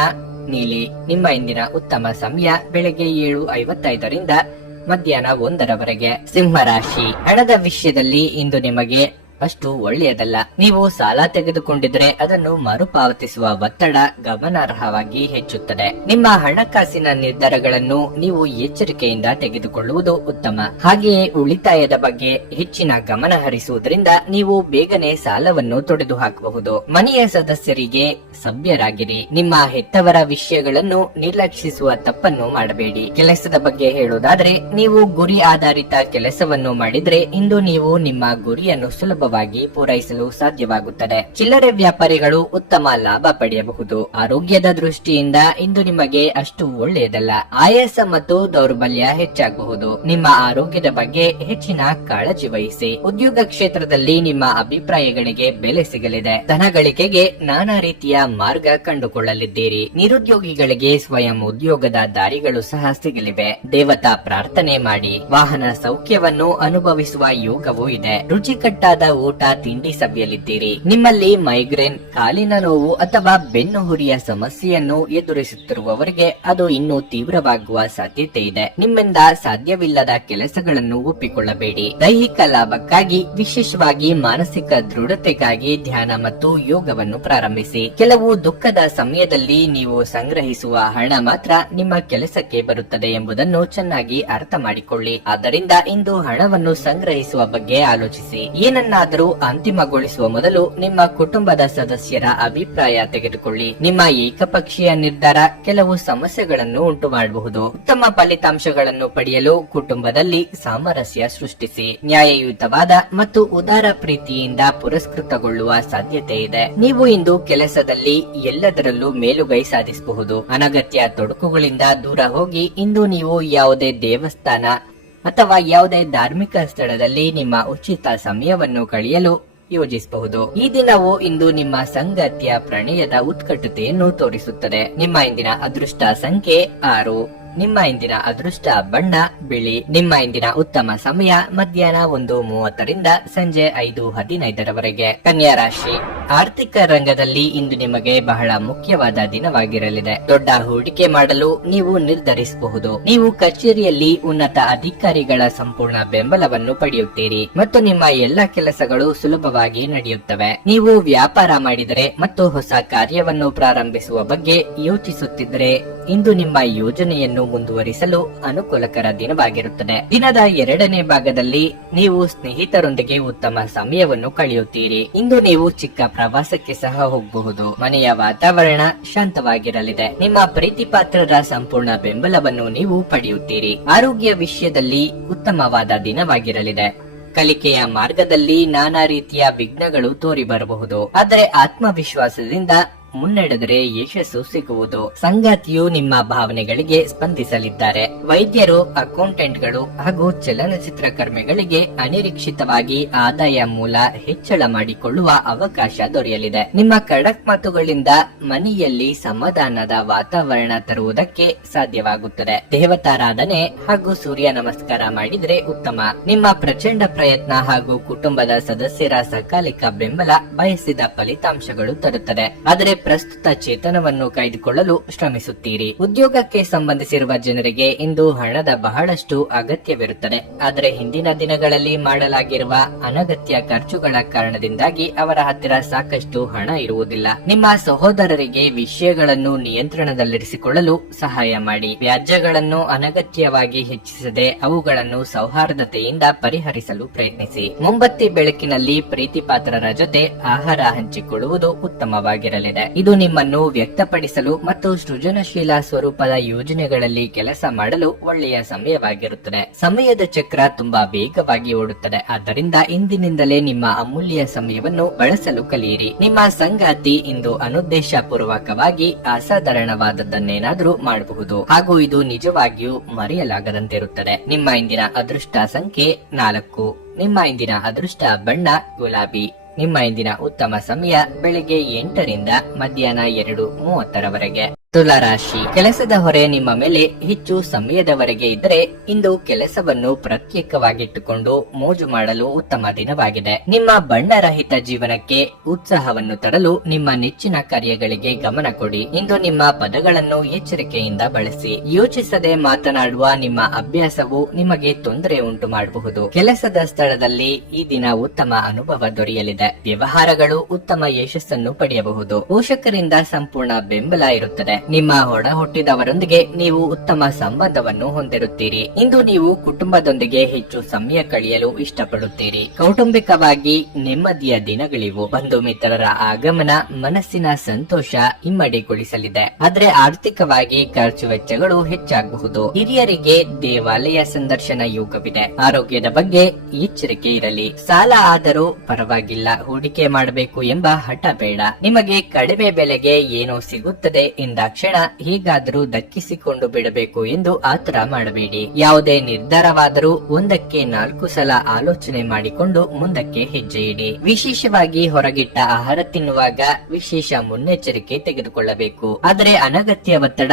ನೀಲಿ. ನಿಮ್ಮ ಇಂದಿನ ಉತ್ತಮ ಸಮಯ ಬೆಳಗ್ಗೆ 7:55ರಿಂದ ಮಧ್ಯಾಹ್ನ 1ರವರೆಗೆ. ಸಿಂಹ ರಾಶಿ, ಹಣದ ವಿಷಯದಲ್ಲಿ ಇಂದು ನಿಮಗೆ ಅಷ್ಟು ಒಳ್ಳೆಯದಲ್ಲ. ನೀವು ಸಾಲ ತೆಗೆದುಕೊಂಡಿದ್ರೆ ಅದನ್ನು ಮರುಪಾವತಿಸುವ ಒತ್ತಡ ಗಮನಾರ್ಹವಾಗಿ ಹೆಚ್ಚುತ್ತದೆ. ನಿಮ್ಮ ಹಣಕಾಸಿನ ನಿರ್ಧಾರಗಳನ್ನು ನೀವು ಎಚ್ಚರಿಕೆಯಿಂದ ತೆಗೆದುಕೊಳ್ಳುವುದು ಉತ್ತಮ. ಹಾಗೆಯೇ ಉಳಿತಾಯದ ಬಗ್ಗೆ ಹೆಚ್ಚಿನ ಗಮನ ಹರಿಸುವುದರಿಂದ ನೀವು ಬೇಗನೆ ಸಾಲವನ್ನು ತೊಡೆದು ಹಾಕಬಹುದು. ಮನೆಯ ಸದಸ್ಯರಿಗೆ ಸಭ್ಯರಾಗಿರಿ. ನಿಮ್ಮ ಹೆತ್ತವರ ವಿಷಯಗಳನ್ನು ನಿರ್ಲಕ್ಷಿಸುವ ತಪ್ಪನ್ನು ಮಾಡಬೇಡಿ. ಕೆಲಸದ ಬಗ್ಗೆ ಹೇಳುವುದಾದ್ರೆ, ನೀವು ಗುರಿ ಆಧಾರಿತ ಕೆಲಸವನ್ನು ಮಾಡಿದ್ರೆ ಇಂದು ನೀವು ನಿಮ್ಮ ಗುರಿಯನ್ನು ಸುಲಭವಾಗಿ ಪೂರೈಸಲು ಸಾಧ್ಯವಾಗುತ್ತದೆ. ಚಿಲ್ಲರೆ ವ್ಯಾಪಾರಿಗಳು ಉತ್ತಮ ಲಾಭ ಪಡೆಯಬಹುದು. ಆರೋಗ್ಯದ ದೃಷ್ಟಿಯಿಂದ ಇಂದು ನಿಮಗೆ ಅಷ್ಟು ಒಳ್ಳೆಯದಲ್ಲ. ಆಯಾಸ ಮತ್ತು ದೌರ್ಬಲ್ಯ ಹೆಚ್ಚಾಗಬಹುದು. ನಿಮ್ಮ ಆರೋಗ್ಯದ ಬಗ್ಗೆ ಹೆಚ್ಚಿನ ಕಾಳಜಿ ವಹಿಸಿ. ಉದ್ಯೋಗ ಕ್ಷೇತ್ರದಲ್ಲಿ ನಿಮ್ಮ ಅಭಿಪ್ರಾಯಗಳಿಗೆ ಬೆಲೆ ಸಿಗಲಿದೆ. ಧನ ಗಳಿಕೆಗೆ ನಾನಾ ರೀತಿಯ ಮಾರ್ಗ ಕಂಡುಕೊಳ್ಳಲಿದ್ದೀರಿ. ನಿರುದ್ಯೋಗಿಗಳಿಗೆ ಸ್ವಯಂ ಉದ್ಯೋಗದ ದಾರಿಗಳು ಸಹ ಸಿಗಲಿವೆ. ದೇವತಾ ಪ್ರಾರ್ಥನೆ ಮಾಡಿ. ವಾಹನ ಸೌಖ್ಯವನ್ನು ಅನುಭವಿಸುವ ಯೋಗವೂ ಇದೆ. ರುಚಿಕಟ್ಟಾದ ಊಟ ತಿಂಡಿ ಸವಿಯಲಿದ್ದೀರಿ. ನಿಮ್ಮಲ್ಲಿ ಮೈಗ್ರೇನ್, ಕಾಲಿನ ನೋವು ಅಥವಾ ಬೆನ್ನು ಹುರಿಯ ಸಮಸ್ಯೆಯನ್ನು ಎದುರಿಸುತ್ತಿರುವವರಿಗೆ ಅದು ಇನ್ನೂ ತೀವ್ರವಾಗುವ ಸಾಧ್ಯತೆ ಇದೆ. ನಿಮ್ಮಿಂದ ಸಾಧ್ಯವಿಲ್ಲದ ಕೆಲಸಗಳನ್ನು ಒಪ್ಪಿಕೊಳ್ಳಬೇಡಿ. ದೈಹಿಕ ಲಾಭಕ್ಕಾಗಿ, ವಿಶೇಷವಾಗಿ ಮಾನಸಿಕ ದೃಢತೆಗಾಗಿ ಧ್ಯಾನ ಮತ್ತು ಯೋಗವನ್ನು ಪ್ರಾರಂಭಿಸಿ. ಕೆಲವು ದುಃಖದ ಸಮಯದಲ್ಲಿ ನೀವು ಸಂಗ್ರಹಿಸುವ ಹಣ ಮಾತ್ರ ನಿಮ್ಮ ಕೆಲಸಕ್ಕೆ ಬರುತ್ತದೆ ಎಂಬುದನ್ನು ಚೆನ್ನಾಗಿ ಅರ್ಥ ಮಾಡಿಕೊಳ್ಳಿ. ಆದ್ದರಿಂದ ಇಂದು ಹಣವನ್ನು ಸಂಗ್ರಹಿಸುವ ಬಗ್ಗೆ ಆಲೋಚಿಸಿ. ಏನನ್ನಾದರೂ ಅಂತಿಮಗೊಳಿಸುವ ಮೊದಲು ನಿಮ್ಮ ಕುಟುಂಬದ ಸದಸ್ಯರ ಅಭಿಪ್ರಾಯ ತೆಗೆದುಕೊಳ್ಳಿ. ನಿಮ್ಮ ಏಕಪಕ್ಷೀಯ ನಿರ್ಧಾರ ಕೆಲವು ಸಮಸ್ಯೆಗಳನ್ನು ಉಂಟು ಮಾಡಬಹುದು. ಉತ್ತಮ ಫಲಿತಾಂಶಗಳನ್ನು ಪಡೆಯಲು ಕುಟುಂಬದಲ್ಲಿ ಸಾಮರಸ್ಯ ಸೃಷ್ಟಿಸಿ. ನ್ಯಾಯಯುತವಾದ ಮತ್ತು ಉದಾರ ಪ್ರೀತಿಯಿಂದ ಪುರಸ್ಕೃತಗೊಳ್ಳುವ ಸಾಧ್ಯತೆ ಇದೆ. ನೀವು ಇಂದು ಕೆಲಸದಲ್ಲಿ ಎಲ್ಲದರಲ್ಲೂ ಮೇಲುಗೈ ಸಾಧಿಸಬಹುದು. ಅನಗತ್ಯ ತೊಡಕುಗಳಿಂದ ದೂರ ಹೋಗಿ ಇಂದು ನೀವು ಯಾವುದೇ ದೇವಸ್ಥಾನ ಅಥವಾ ಯಾವುದೇ ಧಾರ್ಮಿಕ ಸ್ಥಳದಲ್ಲಿ ನಿಮ್ಮ ಉಚಿತ ಸಮಯವನ್ನು ಕಳೆಯಲು ಯೋಜಿಸಬಹುದು. ಈ ದಿನವು ಇಂದು ನಿಮ್ಮ ಸಂಗಾತಿಯ ಪ್ರಣಯದ ಉತ್ಕಟತೆಯನ್ನು ತೋರಿಸುತ್ತದೆ. ನಿಮ್ಮ ಇಂದಿನ ಅದೃಷ್ಟ ಸಂಖ್ಯೆ 6. ನಿಮ್ಮ ಇಂದಿನ ಅದೃಷ್ಟ ಬಣ್ಣ ಬಿಳಿ. ನಿಮ್ಮ ಇಂದಿನ ಉತ್ತಮ ಸಮಯ ಮಧ್ಯಾಹ್ನ 1:30ರಿಂದ ಸಂಜೆ 5:15ರವರೆಗೆ. ಕನ್ಯಾ ರಾಶಿ. ಆರ್ಥಿಕ ರಂಗದಲ್ಲಿ ಇಂದು ನಿಮಗೆ ಬಹಳ ಮುಖ್ಯವಾದ ದಿನವಾಗಿರಲಿದೆ. ದೊಡ್ಡ ಹೂಡಿಕೆ ಮಾಡಲು ನೀವು ನಿರ್ಧರಿಸಬಹುದು. ನೀವು ಕಚೇರಿಯಲ್ಲಿ ಉನ್ನತ ಅಧಿಕಾರಿಗಳ ಸಂಪೂರ್ಣ ಬೆಂಬಲವನ್ನು ಪಡೆಯುತ್ತೀರಿ ಮತ್ತು ನಿಮ್ಮ ಎಲ್ಲಾ ಕೆಲಸಗಳು ಸುಲಭವಾಗಿ ನಡೆಯುತ್ತವೆ. ನೀವು ವ್ಯಾಪಾರ ಮಾಡಿದರೆ ಮತ್ತು ಹೊಸ ಕಾರ್ಯವನ್ನು ಪ್ರಾರಂಭಿಸುವ ಬಗ್ಗೆ ಯೋಚಿಸುತ್ತಿದ್ದರೆ ಇಂದು ನಿಮ್ಮ ಯೋಜನೆಯನ್ನು ಮುಂದುವರಿಸಲು ಅನುಕೂಲಕರ ದಿನವಾಗಿರುತ್ತದೆ. ದಿನದ 2ನೇ ಭಾಗದಲ್ಲಿ ನೀವು ಸ್ನೇಹಿತರೊಂದಿಗೆ ಉತ್ತಮ ಸಮಯವನ್ನು ಕಳೆಯುತ್ತೀರಿ. ಇಂದು ನೀವು ಚಿಕ್ಕ ಪ್ರವಾಸಕ್ಕೆ ಸಹ ಹೋಗಬಹುದು. ಮನೆಯ ವಾತಾವರಣ ಶಾಂತವಾಗಿರಲಿದೆ. ನಿಮ್ಮ ಪ್ರೀತಿ ಪಾತ್ರರ ಸಂಪೂರ್ಣ ಬೆಂಬಲವನ್ನು ನೀವು ಪಡೆಯುತ್ತೀರಿ. ಆರೋಗ್ಯ ವಿಷಯದಲ್ಲಿ ಉತ್ತಮವಾದ ದಿನವಾಗಿರಲಿದೆ. ಕಲಿಕೆಯ ಮಾರ್ಗದಲ್ಲಿ ನಾನಾ ರೀತಿಯ ವಿಘ್ನಗಳು ತೋರಿ ಬರಬಹುದು. ಆದರೆ ಆತ್ಮವಿಶ್ವಾಸದಿಂದ ಮುನ್ನಡೆದರೆ ಯಶಸ್ಸು ಸಿಗುವುದು. ಸಂಗಾತಿಯು ನಿಮ್ಮ ಭಾವನೆಗಳಿಗೆ ಸ್ಪಂದಿಸಲಿದ್ದಾರೆ. ವೈದ್ಯರು, ಅಕೌಂಟೆಂಟ್ಗಳು ಹಾಗೂ ಚಲನಚಿತ್ರ ಕರ್ಮಿಗಳಿಗೆ ಅನಿರೀಕ್ಷಿತವಾಗಿ ಆದಾಯ ಮೂಲ ಹೆಚ್ಚಳ ಮಾಡಿಕೊಳ್ಳುವ ಅವಕಾಶ ದೊರೆಯಲಿದೆ. ನಿಮ್ಮ ಖಡಕ್ ಮಾತುಗಳಿಂದ ಮನೆಯಲ್ಲಿ ಸಮಾಧಾನದ ವಾತಾವರಣ ತರುವುದಕ್ಕೆ ಸಾಧ್ಯವಾಗುತ್ತದೆ. ದೇವತಾರಾಧನೆ ಹಾಗೂ ಸೂರ್ಯ ನಮಸ್ಕಾರ ಮಾಡಿದ್ರೆ ಉತ್ತಮ. ನಿಮ್ಮ ಪ್ರಚಂಡ ಪ್ರಯತ್ನ ಹಾಗೂ ಕುಟುಂಬದ ಸದಸ್ಯರ ಸಕಾಲಿಕ ಬೆಂಬಲ ಬಯಸಿದ ಫಲಿತಾಂಶಗಳು ತರುತ್ತದೆ. ಆದರೆ ಪ್ರಸ್ತುತ ಚೇತನವನ್ನು ಕಾಯ್ದುಕೊಳ್ಳಲು ಶ್ರಮಿಸುತ್ತೀರಿ. ಉದ್ಯೋಗಕ್ಕೆ ಸಂಬಂಧಿಸಿರುವ ಜನರಿಗೆ ಇಂದು ಹಣದ ಬಹಳಷ್ಟು ಅಗತ್ಯವಿರುತ್ತದೆ. ಆದರೆ ಹಿಂದಿನ ದಿನಗಳಲ್ಲಿ ಮಾಡಲಾಗಿರುವ ಅನಗತ್ಯ ಖರ್ಚುಗಳ ಕಾರಣದಿಂದಾಗಿ ಅವರ ಹತ್ತಿರ ಸಾಕಷ್ಟು ಹಣ ಇರುವುದಿಲ್ಲ. ನಿಮ್ಮ ಸಹೋದರರಿಗೆ ವಿಷಯಗಳನ್ನು ನಿಯಂತ್ರಣದಲ್ಲಿರಿಸಿಕೊಳ್ಳಲು ಸಹಾಯ ಮಾಡಿ. ವ್ಯಾಜ್ಯಗಳನ್ನು ಅನಗತ್ಯವಾಗಿ ಹೆಚ್ಚಿಸದೆ ಅವುಗಳನ್ನು ಸೌಹಾರ್ದತೆಯಿಂದ ಪರಿಹರಿಸಲು ಪ್ರಯತ್ನಿಸಿ. ಮುಂಬತ್ತಿ ಬೆಳಕಿನಲ್ಲಿ ಪ್ರೀತಿ ಪಾತ್ರರ ಜೊತೆ ಆಹಾರ ಹಂಚಿಕೊಳ್ಳುವುದು ಉತ್ತಮವಾಗಿರಲಿದೆ. ಇದು ನಿಮ್ಮನ್ನು ವ್ಯಕ್ತಪಡಿಸಲು ಮತ್ತು ಸೃಜನಶೀಲ ಸ್ವರೂಪದ ಯೋಜನೆಗಳಲ್ಲಿ ಕೆಲಸ ಮಾಡಲು ಒಳ್ಳೆಯ ಸಮಯವಾಗಿರುತ್ತದೆ. ಸಮಯದ ಚಕ್ರ ತುಂಬಾ ವೇಗವಾಗಿ ಓಡುತ್ತದೆ. ಆದ್ದರಿಂದ ಇಂದಿನಿಂದಲೇ ನಿಮ್ಮ ಅಮೂಲ್ಯ ಸಮಯವನ್ನು ಬಳಸಲು ಕಲಿಯಿರಿ. ನಿಮ್ಮ ಸಂಗಾತಿ ಇಂದು ಅನುದ್ದೇಶ ಪೂರ್ವಕವಾಗಿ ಅಸಾಧಾರಣವಾದದ್ದನ್ನೇನಾದ್ರೂ ಮಾಡಬಹುದು ಹಾಗೂ ಇದು ನಿಜವಾಗಿಯೂ ಮರೆಯಲಾಗದಂತಿರುತ್ತದೆ. ನಿಮ್ಮ ಇಂದಿನ ಅದೃಷ್ಟ ಸಂಖ್ಯೆ 4. ನಿಮ್ಮ ಇಂದಿನ ಅದೃಷ್ಟ ಬಣ್ಣ ಗುಲಾಬಿ. ನಿಮ್ಮ ಇಂದಿನ ಉತ್ತಮ ಸಮಯ ಬೆಳಗ್ಗೆ 8ರಿಂದ ಮಧ್ಯಾಹ್ನ 2:30ರವರೆಗೆ. ತುಲಾ ರಾಶಿ, ಕೆಲಸದ ಹೊರೆ ನಿಮ್ಮ ಮೇಲೆ ಹೆಚ್ಚು ಸಮಯದವರೆಗೆ ಇದ್ದರೆ ಇಂದು ಕೆಲಸವನ್ನು ಪ್ರತ್ಯೇಕವಾಗಿಟ್ಟುಕೊಂಡು ಮೋಜು ಮಾಡಲು ಉತ್ತಮ ದಿನವಾಗಿದೆ. ನಿಮ್ಮ ಬಣ್ಣರಹಿತ ಜೀವನಕ್ಕೆ ಉತ್ಸಾಹವನ್ನು ತರಲು ನಿಮ್ಮ ನೆಚ್ಚಿನ ಕಾರ್ಯಗಳಿಗೆ ಗಮನ ಕೊಡಿ. ಇಂದು ನಿಮ್ಮ ಪದಗಳನ್ನು ಎಚ್ಚರಿಕೆಯಿಂದ ಬಳಸಿ. ಯೋಚಿಸದೆ ಮಾತನಾಡುವ ನಿಮ್ಮ ಅಭ್ಯಾಸವು ನಿಮಗೆ ತೊಂದರೆ ಉಂಟು ಮಾಡಬಹುದು. ಕೆಲಸದ ಸ್ಥಳದಲ್ಲಿ ಈ ದಿನ ಉತ್ತಮ ಅನುಭವ ದೊರೆಯಲಿದೆ. ವ್ಯವಹಾರಗಳು ಉತ್ತಮ ಯಶಸ್ಸನ್ನು ಪಡೆಯಬಹುದು. ಪೋಷಕರಿಂದ ಸಂಪೂರ್ಣ ಬೆಂಬಲ ಇರುತ್ತದೆ. ನಿಮ್ಮ ಒಡ ಹುಟ್ಟಿದವರೊಂದಿಗೆ ನೀವು ಉತ್ತಮ ಸಂಬಂಧವನ್ನು ಹೊಂದಿರುತ್ತೀರಿ. ಇಂದು ನೀವು ಕುಟುಂಬದೊಂದಿಗೆ ಹೆಚ್ಚು ಸಮಯ ಕಳೆಯಲು ಇಷ್ಟಪಡುತ್ತೀರಿ. ಕೌಟುಂಬಿಕವಾಗಿ ನೆಮ್ಮದಿಯ ದಿನಗಳಿವು. ಬಂಧು ಮಿತ್ರರ ಆಗಮನ ಮನಸ್ಸಿನ ಸಂತೋಷ ಇಮ್ಮಡಿಗೊಳಿಸಲಿದೆ. ಆದ್ರೆ ಆರ್ಥಿಕವಾಗಿ ಖರ್ಚು ವೆಚ್ಚಗಳು ಹೆಚ್ಚಾಗಬಹುದು. ಹಿರಿಯರಿಗೆ ದೇವಾಲಯ ಸಂದರ್ಶನ ಯೋಗವಿದೆ. ಆರೋಗ್ಯದ ಬಗ್ಗೆ ಎಚ್ಚರಿಕೆ ಇರಲಿ. ಸಾಲ ಆದರೂ ಪರವಾಗಿಲ್ಲ, ಹೂಡಿಕೆ ಮಾಡಬೇಕು ಎಂಬ ಹಠ ಬೇಡ. ನಿಮಗೆ ಕಡಿಮೆ ಬೆಲೆಗೆ ಏನೋ ಸಿಗುತ್ತದೆ ಎಂದಾಕ್ಷಣ ಹೇಗಾದರೂ ದಕ್ಕಿಸಿಕೊಂಡು ಬಿಡಬೇಕು ಎಂದು ಆತರ ಮಾಡಬೇಡಿ. ಯಾವುದೇ ನಿರ್ಧಾರವಾದರೂ ಒಂದಕ್ಕೆ 4 ಸಲ ಆಲೋಚನೆ ಮಾಡಿಕೊಂಡು ಮುಂದಕ್ಕೆ ಹೆಜ್ಜೆ ಇಡಿ. ವಿಶೇಷವಾಗಿ ಹೊರಗಿಟ್ಟ ಆಹಾರ ತಿನ್ನುವಾಗ ವಿಶೇಷ ಮುನ್ನೆಚ್ಚರಿಕೆ ತೆಗೆದುಕೊಳ್ಳಬೇಕು. ಆದರೆ ಅನಗತ್ಯ ಒತ್ತಡ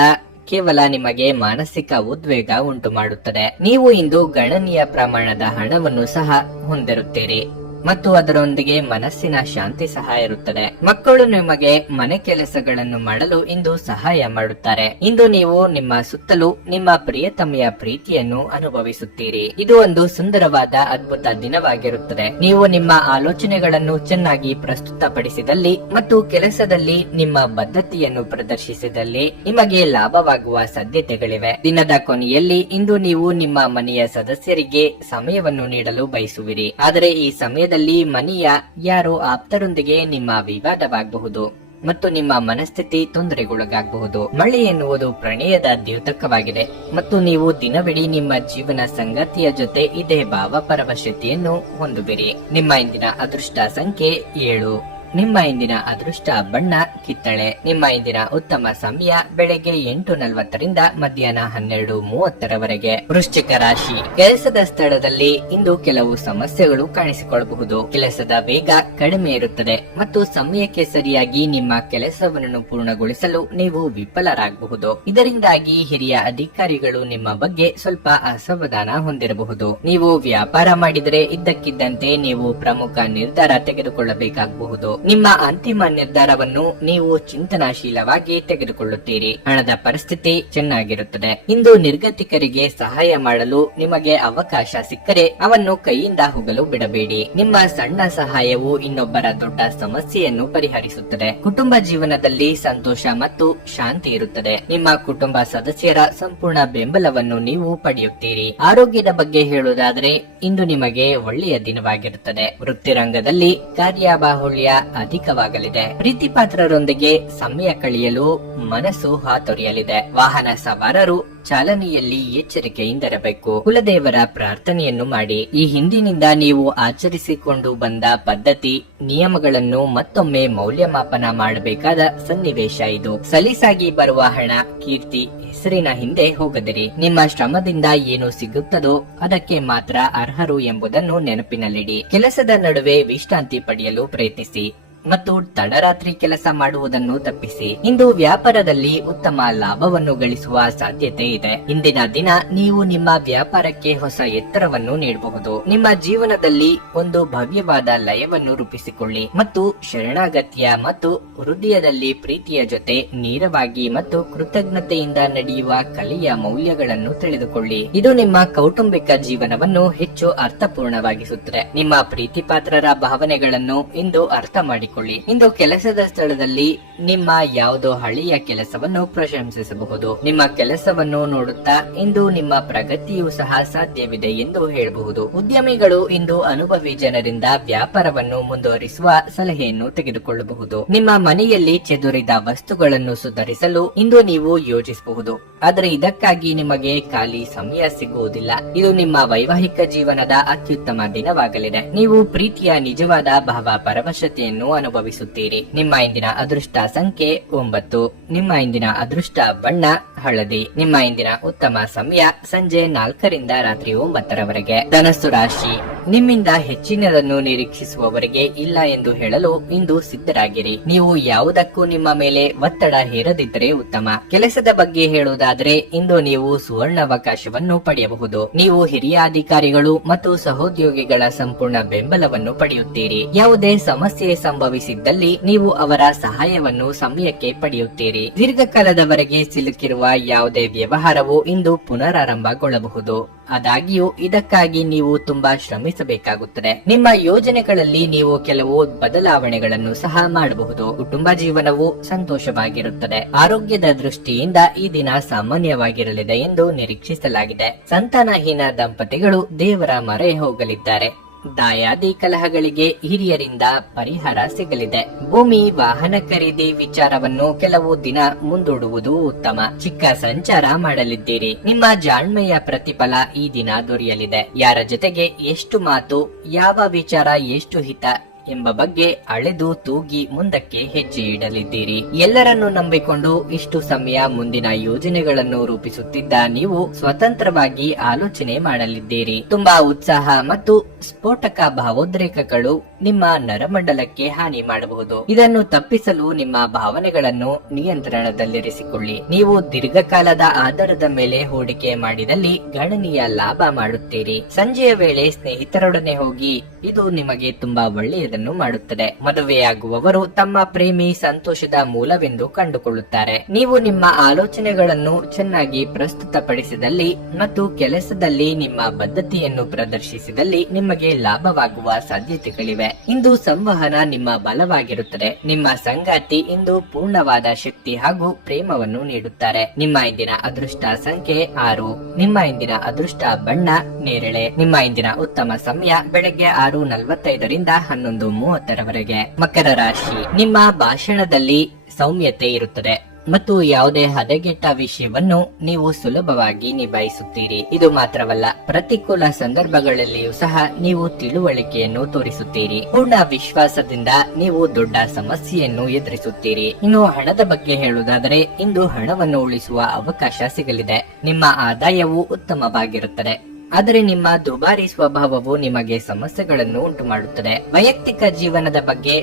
ಕೇವಲ ನಿಮಗೆ ಮಾನಸಿಕ ಉದ್ವೇಗ ಉಂಟು ಮಾಡುತ್ತದೆ. ನೀವು ಇಂದು ಗಣನೀಯ ಪ್ರಮಾಣದ ಹಣವನ್ನು ಸಹ ಹೊಂದಿರುತ್ತೀರಿ ಮತ್ತು ಅದರೊಂದಿಗೆ ಮನಸ್ಸಿನ ಶಾಂತಿ ಸಹ ಇರುತ್ತದೆ. ಮಕ್ಕಳು ನಿಮಗೆ ಮನೆ ಕೆಲಸಗಳನ್ನು ಮಾಡಲು ಇಂದು ಸಹಾಯ ಮಾಡುತ್ತಾರೆ. ಇಂದು ನೀವು ನಿಮ್ಮ ಸುತ್ತಲೂ ನಿಮ್ಮ ಪ್ರಿಯತಮೆಯ ಪ್ರೀತಿಯನ್ನು ಅನುಭವಿಸುತ್ತೀರಿ. ಇದು ಒಂದು ಸುಂದರವಾದ ಅದ್ಭುತ ದಿನವಾಗಿರುತ್ತದೆ. ನೀವು ನಿಮ್ಮ ಆಲೋಚನೆಗಳನ್ನು ಚೆನ್ನಾಗಿ ಪ್ರಸ್ತುತಪಡಿಸಿದಲ್ಲಿ ಮತ್ತು ಕೆಲಸದಲ್ಲಿ ನಿಮ್ಮ ಬದ್ಧತೆಯನ್ನು ಪ್ರದರ್ಶಿಸಿದಲ್ಲಿ ನಿಮಗೆ ಲಾಭವಾಗುವ ಸಾಧ್ಯತೆಗಳಿವೆ. ದಿನದ ಕೊನೆಯಲ್ಲಿ ಇಂದು ನೀವು ನಿಮ್ಮ ಮನೆಯ ಸದಸ್ಯರಿಗೆ ಸಮಯವನ್ನು ನೀಡಲು ಬಯಸುವಿರಿ. ಆದರೆ ಈ ಸಮಯ ಮನೆಯ ಯಾರೋ ಆಪ್ತರೊಂದಿಗೆ ನಿಮ್ಮ ವಿವಾದವಾಗಬಹುದು ಮತ್ತು ನಿಮ್ಮ ಮನಸ್ಥಿತಿ ತೊಂದರೆಗೊಳಗಾಗಬಹುದು. ಮಳೆ ಎನ್ನುವುದು ಪ್ರಣಯದ ದ್ಯೋತಕವಾಗಿದೆ ಮತ್ತು ನೀವು ದಿನವಿಡೀ ನಿಮ್ಮ ಜೀವನ ಸಂಗಾತಿಯ ಜೊತೆ ಇದೇ ಭಾವ ಪರವಶತೆಯನ್ನು ಹೊಂದುವಿರಿ. ನಿಮ್ಮ ಇಂದಿನ ಅದೃಷ್ಟ ಸಂಖ್ಯೆ 7. ನಿಮ್ಮ ಇಂದಿನ ಅದೃಷ್ಟ ಬಣ್ಣ ಕಿತ್ತಳೆ. ನಿಮ್ಮ ಇಂದಿನ ಉತ್ತಮ ಸಮಯ ಬೆಳಗ್ಗೆ 8:40 ಮಧ್ಯಾಹ್ನ 12:30 ವೃಶ್ಚಿಕ ರಾಶಿ, ಕೆಲಸದ ಸ್ಥಳದಲ್ಲಿ ಇಂದು ಕೆಲವು ಸಮಸ್ಯೆಗಳು ಕಾಣಿಸಿಕೊಳ್ಳಬಹುದು. ಕೆಲಸದ ವೇಗ ಕಡಿಮೆ ಇರುತ್ತದೆ ಮತ್ತು ಸಮಯಕ್ಕೆ ಸರಿಯಾಗಿ ನಿಮ್ಮ ಕೆಲಸವನ್ನು ಪೂರ್ಣಗೊಳಿಸಲು ನೀವು ವಿಫಲರಾಗಬಹುದು. ಇದರಿಂದಾಗಿ ಹಿರಿಯ ಅಧಿಕಾರಿಗಳು ನಿಮ್ಮ ಬಗ್ಗೆ ಸ್ವಲ್ಪ ಅಸಮಾಧಾನ ಹೊಂದಿರಬಹುದು. ನೀವು ವ್ಯಾಪಾರ ಮಾಡಿದರೆ ಇದ್ದಕ್ಕಿದ್ದಂತೆ ನೀವು ಪ್ರಮುಖ ನಿರ್ಧಾರ ತೆಗೆದುಕೊಳ್ಳಬೇಕಾಗಬಹುದು. ನಿಮ್ಮ ಅಂತಿಮ ನಿರ್ಧಾರವನ್ನು ನೀವು ಚಿಂತನಾಶೀಲವಾಗಿ ತೆಗೆದುಕೊಳ್ಳುತ್ತೀರಿ. ಹಣದ ಪರಿಸ್ಥಿತಿ ಚೆನ್ನಾಗಿರುತ್ತದೆ. ಇಂದು ನಿರ್ಗತಿಕರಿಗೆ ಸಹಾಯ ಮಾಡಲು ನಿಮಗೆ ಅವಕಾಶ ಸಿಕ್ಕರೆ ಅವನ್ನು ಕೈಯಿಂದ ಹೋಗಲು ಬಿಡಬೇಡಿ. ನಿಮ್ಮ ಸಣ್ಣ ಸಹಾಯವು ಇನ್ನೊಬ್ಬರ ದೊಡ್ಡ ಸಮಸ್ಯೆಯನ್ನು ಪರಿಹರಿಸುತ್ತದೆ. ಕುಟುಂಬ ಜೀವನದಲ್ಲಿ ಸಂತೋಷ ಮತ್ತು ಶಾಂತಿ ಇರುತ್ತದೆ. ನಿಮ್ಮ ಕುಟುಂಬ ಸದಸ್ಯರ ಸಂಪೂರ್ಣ ಬೆಂಬಲವನ್ನು ನೀವು ಪಡೆಯುತ್ತೀರಿ. ಆರೋಗ್ಯದ ಬಗ್ಗೆ ಹೇಳುವುದಾದರೆ ಇಂದು ನಿಮಗೆ ಒಳ್ಳೆಯ ದಿನವಾಗಿರುತ್ತದೆ. ವೃತ್ತಿರಂಗದಲ್ಲಿ ಕಾರ್ಯಬಾಹುಳ್ಯ ಅಧಿಕವಾಗಲಿದೆ. ಪ್ರೀತಿಪಾತ್ರರೊಂದಿಗೆ ಸಮಯ ಕಳೆಯಲು ಮನಸ್ಸು ಹಾತೊರೆಯಲಿದೆ. ವಾಹನ ಸವಾರರು ಚಾಲನೆಯಲ್ಲಿ ಎಚ್ಚರಿಕೆಯಿಂದಿರಬೇಕು. ಕುಲದೇವರ ಪ್ರಾರ್ಥನೆಯನ್ನು ಮಾಡಿ. ಈ ಹಿಂದಿನಿಂದ ನೀವು ಆಚರಿಸಿಕೊಂಡು ಬಂದ ಪದ್ಧತಿ ನಿಯಮಗಳನ್ನು ಮತ್ತೊಮ್ಮೆ ಮೌಲ್ಯಮಾಪನ ಮಾಡಬೇಕಾದ ಸನ್ನಿವೇಶ ಇದು. ಸಲೀಸಾಗಿ ಬರುವ ಹಣ ಕೀರ್ತಿ ಹೆಸರಿನ ಹಿಂದೆ ಹೋಗದಿರಿ. ನಿಮ್ಮ ಶ್ರಮದಿಂದ ಏನು ಸಿಗುತ್ತದೋ ಅದಕ್ಕೆ ಮಾತ್ರ ಅರ್ಹರು ಎಂಬುದನ್ನು ನೆನಪಿನಲ್ಲಿಡಿ. ಕೆಲಸದ ನಡುವೆ ವಿಶ್ರಾಂತಿ ಪಡೆಯಲು ಪ್ರಯತ್ನಿಸಿ ಮತ್ತು ತಡರಾತ್ರಿ ಕೆಲಸ ಮಾಡುವುದನ್ನು ತಪ್ಪಿಸಿ. ಇಂದು ವ್ಯಾಪಾರದಲ್ಲಿ ಉತ್ತಮ ಲಾಭವನ್ನು ಗಳಿಸುವ ಸಾಧ್ಯತೆ ಇದೆ. ಇಂದಿನ ದಿನ ನೀವು ನಿಮ್ಮ ವ್ಯಾಪಾರಕ್ಕೆ ಹೊಸ ಎತ್ತರವನ್ನು ನೀಡಬಹುದು. ನಿಮ್ಮ ಜೀವನದಲ್ಲಿ ಒಂದು ಭವ್ಯವಾದ ಲಯವನ್ನು ರೂಪಿಸಿಕೊಳ್ಳಿ ಮತ್ತು ಶರಣಾಗತ್ಯ ಮತ್ತು ಹೃದಯದಲ್ಲಿ ಪ್ರೀತಿಯ ಜೊತೆ ನೇರವಾಗಿ ಮತ್ತು ಕೃತಜ್ಞತೆಯಿಂದ ನಡೆಯುವ ಕಲೆಯ ಮೌಲ್ಯಗಳನ್ನು ತಿಳಿದುಕೊಳ್ಳಿ. ಇದು ನಿಮ್ಮ ಕೌಟುಂಬಿಕ ಜೀವನವನ್ನು ಹೆಚ್ಚು ಅರ್ಥಪೂರ್ಣವಾಗಿಸುತ್ತದೆ. ನಿಮ್ಮ ಪ್ರೀತಿಪಾತ್ರರ ಭಾವನೆಗಳನ್ನು ಇಂದು ಅರ್ಥ ಮಾಡಿ ಇಂದು ಕೆಲಸದ ಸ್ಥಳದಲ್ಲಿ ನಿಮ್ಮ ಯಾವುದೋ ಹಳೆಯ ಕೆಲಸವನ್ನು ಪ್ರಶಂಸಿಸಬಹುದು. ನಿಮ್ಮ ಕೆಲಸವನ್ನು ನೋಡುತ್ತಾ ಇಂದು ನಿಮ್ಮ ಪ್ರಗತಿಯೂ ಸಹ ಸಾಧ್ಯವಿದೆ ಎಂದು ಹೇಳಬಹುದು. ಉದ್ಯಮಿಗಳು ಇಂದು ಅನುಭವಿ ಜನರಿಂದ ವ್ಯಾಪಾರವನ್ನು ಮುಂದುವರಿಸುವ ಸಲಹೆಯನ್ನು ತೆಗೆದುಕೊಳ್ಳಬಹುದು. ನಿಮ್ಮ ಮನೆಯಲ್ಲಿ ಚೆದುರಿದ ವಸ್ತುಗಳನ್ನು ಸುಧಾರಿಸಲು ಇಂದು ನೀವು ಯೋಚಿಸಬಹುದು. ಆದರೆ ಇದಕ್ಕಾಗಿ ನಿಮಗೆ ಖಾಲಿ ಸಮಯ ಸಿಗುವುದಿಲ್ಲ. ಇದು ನಿಮ್ಮ ವೈವಾಹಿಕ ಜೀವನದ ಅತ್ಯುತ್ತಮ ದಿನವಾಗಲಿದೆ. ನೀವು ಪ್ರೀತಿಯ ನಿಜವಾದ ಭಾವ ಪರವಶತೆಯನ್ನು ಅನುಭವಿಸುತ್ತೀರಿ. ನಿಮ್ಮ ಇಂದಿನ ಅದೃಷ್ಟ ಸಂಖ್ಯೆ 9. ನಿಮ್ಮ ಇಂದಿನ ಅದೃಷ್ಟ ಬಣ್ಣ ಹಳದಿ. ನಿಮ್ಮ ಇಂದಿನ ಉತ್ತಮ ಸಮಯ ಸಂಜೆ 4ರಿಂದ ರಾತ್ರಿ 9ರವರೆಗೆ. ಧನಸ್ಸು ರಾಶಿ, ನಿಮ್ಮಿಂದ ಹೆಚ್ಚಿನದನ್ನು ನಿರೀಕ್ಷಿಸುವವರಿಗೆ ಇಲ್ಲ ಎಂದು ಹೇಳಲು ಇಂದು ಸಿದ್ಧರಾಗಿರಿ. ನೀವು ಯಾವುದಕ್ಕೂ ನಿಮ್ಮ ಮೇಲೆ ಒತ್ತಡ ಹೇರದಿದ್ದರೆ ಉತ್ತಮ. ಕೆಲಸದ ಬಗ್ಗೆ ಹೇಳುವುದಾದರೆ ಇಂದು ನೀವು ಸುವರ್ಣಾವಕಾಶವನ್ನು ಪಡೆಯಬಹುದು. ನೀವು ಹಿರಿಯ ಅಧಿಕಾರಿಗಳು ಮತ್ತು ಸಹೋದ್ಯೋಗಿಗಳ ಸಂಪೂರ್ಣ ಬೆಂಬಲವನ್ನು ಪಡೆಯುತ್ತೀರಿ. ಯಾವುದೇ ಸಮಸ್ಯೆ ಸಂಭವಿಸಿದ್ದಲ್ಲಿ ನೀವು ಅವರ ಸಹಾಯವನ್ನು ಸಮಯಕ್ಕೆ ಪಡೆಯುತ್ತೀರಿ. ದೀರ್ಘಕಾಲದವರೆಗೆ ಸಿಲುಕಿರುವ ಯಾವುದೇ ವ್ಯವಹಾರವು ಇಂದು ಪುನರಾರಂಭಗೊಳ್ಳಬಹುದು. ಆದಾಗ್ಯೂ ಇದಕ್ಕಾಗಿ ನೀವು ತುಂಬಾ ಶ್ರಮಿಸಬೇಕಾಗುತ್ತದೆ. ನಿಮ್ಮ ಯೋಜನೆಗಳಲ್ಲಿ ನೀವು ಕೆಲವು ಬದಲಾವಣೆಗಳನ್ನು ಸಹ ಮಾಡಬಹುದು. ಕುಟುಂಬ ಜೀವನವು ಸಂತೋಷವಾಗಿರುತ್ತದೆ. ಆರೋಗ್ಯದ ದೃಷ್ಟಿಯಿಂದ ಈ ದಿನ ಸಾಮಾನ್ಯವಾಗಿರಲಿದೆ ಎಂದು ನಿರೀಕ್ಷಿಸಲಾಗಿದೆ. ಸಂತಾನಹೀನ ದಂಪತಿಗಳು ದೇವರ ಮೊರೆ ಹೋಗಲಿದ್ದಾರೆ. ದಾಯಾದಿ ಕಲಹಗಳಿಗೆ ಹಿರಿಯರಿಂದ ಪರಿಹಾರ ಸಿಗಲಿದೆ. ಭೂಮಿ ವಾಹನ ಖರೀದಿ ವಿಚಾರವನ್ನು ಕೆಲವು ದಿನ ಮುಂದೂಡುವುದು ಉತ್ತಮ. ಚಿಕ್ಕ ಸಂಚಾರ ಮಾಡಲಿದ್ದೀರಿ. ನಿಮ್ಮ ಜಾಣ್ಮೆಯ ಪ್ರತಿಫಲ ಈ ದಿನ ದೊರೆಯಲಿದೆ. ಯಾರ ಜೊತೆಗೆ ಎಷ್ಟು ಮಾತು, ಯಾವ ವಿಚಾರ ಎಷ್ಟು ಹಿತ ಎಂಬ ಬಗ್ಗೆ ಅಳೆದು ತೂಗಿ ಮುಂದಕ್ಕೆ ಹೆಜ್ಜೆ ಇಡಲಿದ್ದೀರಿ. ಎಲ್ಲರನ್ನು ನಂಬಿಕೊಂಡು ಇಷ್ಟು ಸಮಯ ಮುಂದಿನ ಯೋಜನೆಗಳನ್ನು ರೂಪಿಸುತ್ತಿದ್ದ ನೀವು ಸ್ವತಂತ್ರವಾಗಿ ಆಲೋಚನೆ ಮಾಡಲಿದ್ದೀರಿ. ತುಂಬಾ ಉತ್ಸಾಹ ಮತ್ತು ಸ್ಫೋಟಕ ಭಾವೋದ್ರೇಕಗಳು ನಿಮ್ಮ ನರಮಂಡಲಕ್ಕೆ ಹಾನಿ ಮಾಡಬಹುದು. ಇದನ್ನು ತಪ್ಪಿಸಲು ನಿಮ್ಮ ಭಾವನೆಗಳನ್ನು ನಿಯಂತ್ರಣದಲ್ಲಿರಿಸಿಕೊಳ್ಳಿ. ನೀವು ದೀರ್ಘಕಾಲದ ಆಧಾರದ ಮೇಲೆ ಹೂಡಿಕೆ ಮಾಡಿದಲ್ಲಿ ಗಣನೀಯ ಲಾಭ ಮಾಡುತ್ತೀರಿ. ಸಂಜೆಯ ವೇಳೆ ಸ್ನೇಹಿತರೊಡನೆ ಹೋಗಿ, ಇದು ನಿಮಗೆ ತುಂಬಾ ಒಳ್ಳೆಯದನ್ನು ಮಾಡುತ್ತದೆ. ಮದುವೆಯಾಗುವವರು ತಮ್ಮ ಪ್ರೇಮಿ ಸಂತೋಷದ ಮೂಲವೆಂದು ಕಂಡುಕೊಳ್ಳುತ್ತಾರೆ. ನೀವು ನಿಮ್ಮ ಆಲೋಚನೆಗಳನ್ನು ಚೆನ್ನಾಗಿ ಪ್ರಸ್ತುತಪಡಿಸಿದಲ್ಲಿ ಮತ್ತು ಕೆಲಸದಲ್ಲಿ ನಿಮ್ಮ ಬದ್ಧತೆಯನ್ನು ಪ್ರದರ್ಶಿಸಿದಲ್ಲಿ ನಿಮಗೆ ಲಾಭವಾಗುವ ಸಾಧ್ಯತೆಗಳಿವೆ. ಇಂದು ಸಂವಹನ ನಿಮ್ಮ ಬಲವಾಗಿರುತ್ತದೆ. ನಿಮ್ಮ ಸಂಗಾತಿ ಇಂದು ಪೂರ್ಣವಾದ ಶಕ್ತಿ ಹಾಗೂ ಪ್ರೇಮವನ್ನು ನೀಡುತ್ತಾರೆ. ನಿಮ್ಮ ಇಂದಿನ ಅದೃಷ್ಟ ಸಂಖ್ಯೆ 6. ನಿಮ್ಮ ಇಂದಿನ ಅದೃಷ್ಟ ಬಣ್ಣ ನೇರಳೆ. ನಿಮ್ಮ ಇಂದಿನ ಉತ್ತಮ ಸಮಯ ಬೆಳಗ್ಗೆ 6:45ರಿಂದ 11:30ರವರೆಗೆ. ಮಕರ ರಾಶಿ, ನಿಮ್ಮ ಭಾಷಣದಲ್ಲಿ ಸೌಮ್ಯತೆ ಇರುತ್ತದೆ ಮತ್ತು ಯಾವುದೇ ಹದಗೆಟ್ಟ ವಿಷಯವನ್ನು ನೀವು ಸುಲಭವಾಗಿ ನಿಭಾಯಿಸುತ್ತೀರಿ. ಇದು ಮಾತ್ರವಲ್ಲ, ಪ್ರತಿಕೂಲ ಸಂದರ್ಭಗಳಲ್ಲಿಯೂ ಸಹ ನೀವು ತಿಳುವಳಿಕೆಯನ್ನು ತೋರಿಸುತ್ತೀರಿ. ಪೂರ್ಣ ವಿಶ್ವಾಸದಿಂದ ನೀವು ದೊಡ್ಡ ಸಮಸ್ಯೆಯನ್ನು ಎದುರಿಸುತ್ತೀರಿ. ಇನ್ನು ಹಣದ ಬಗ್ಗೆ ಹೇಳುವುದಾದರೆ ಇಂದು ಹಣವನ್ನು ಉಳಿಸುವ ಅವಕಾಶ ಸಿಗಲಿದೆ. ನಿಮ್ಮ ಆದಾಯವು ಉತ್ತಮವಾಗಿರುತ್ತದೆ. ಆದರೆ ನಿಮ್ಮ ದುಬಾರಿ ಸ್ವಭಾವವು ನಿಮಗೆ ಸಮಸ್ಯೆಗಳನ್ನು ಉಂಟು ಮಾಡುತ್ತದೆ. ವೈಯಕ್ತಿಕ ಜೀವನದ ಬಗ್ಗೆ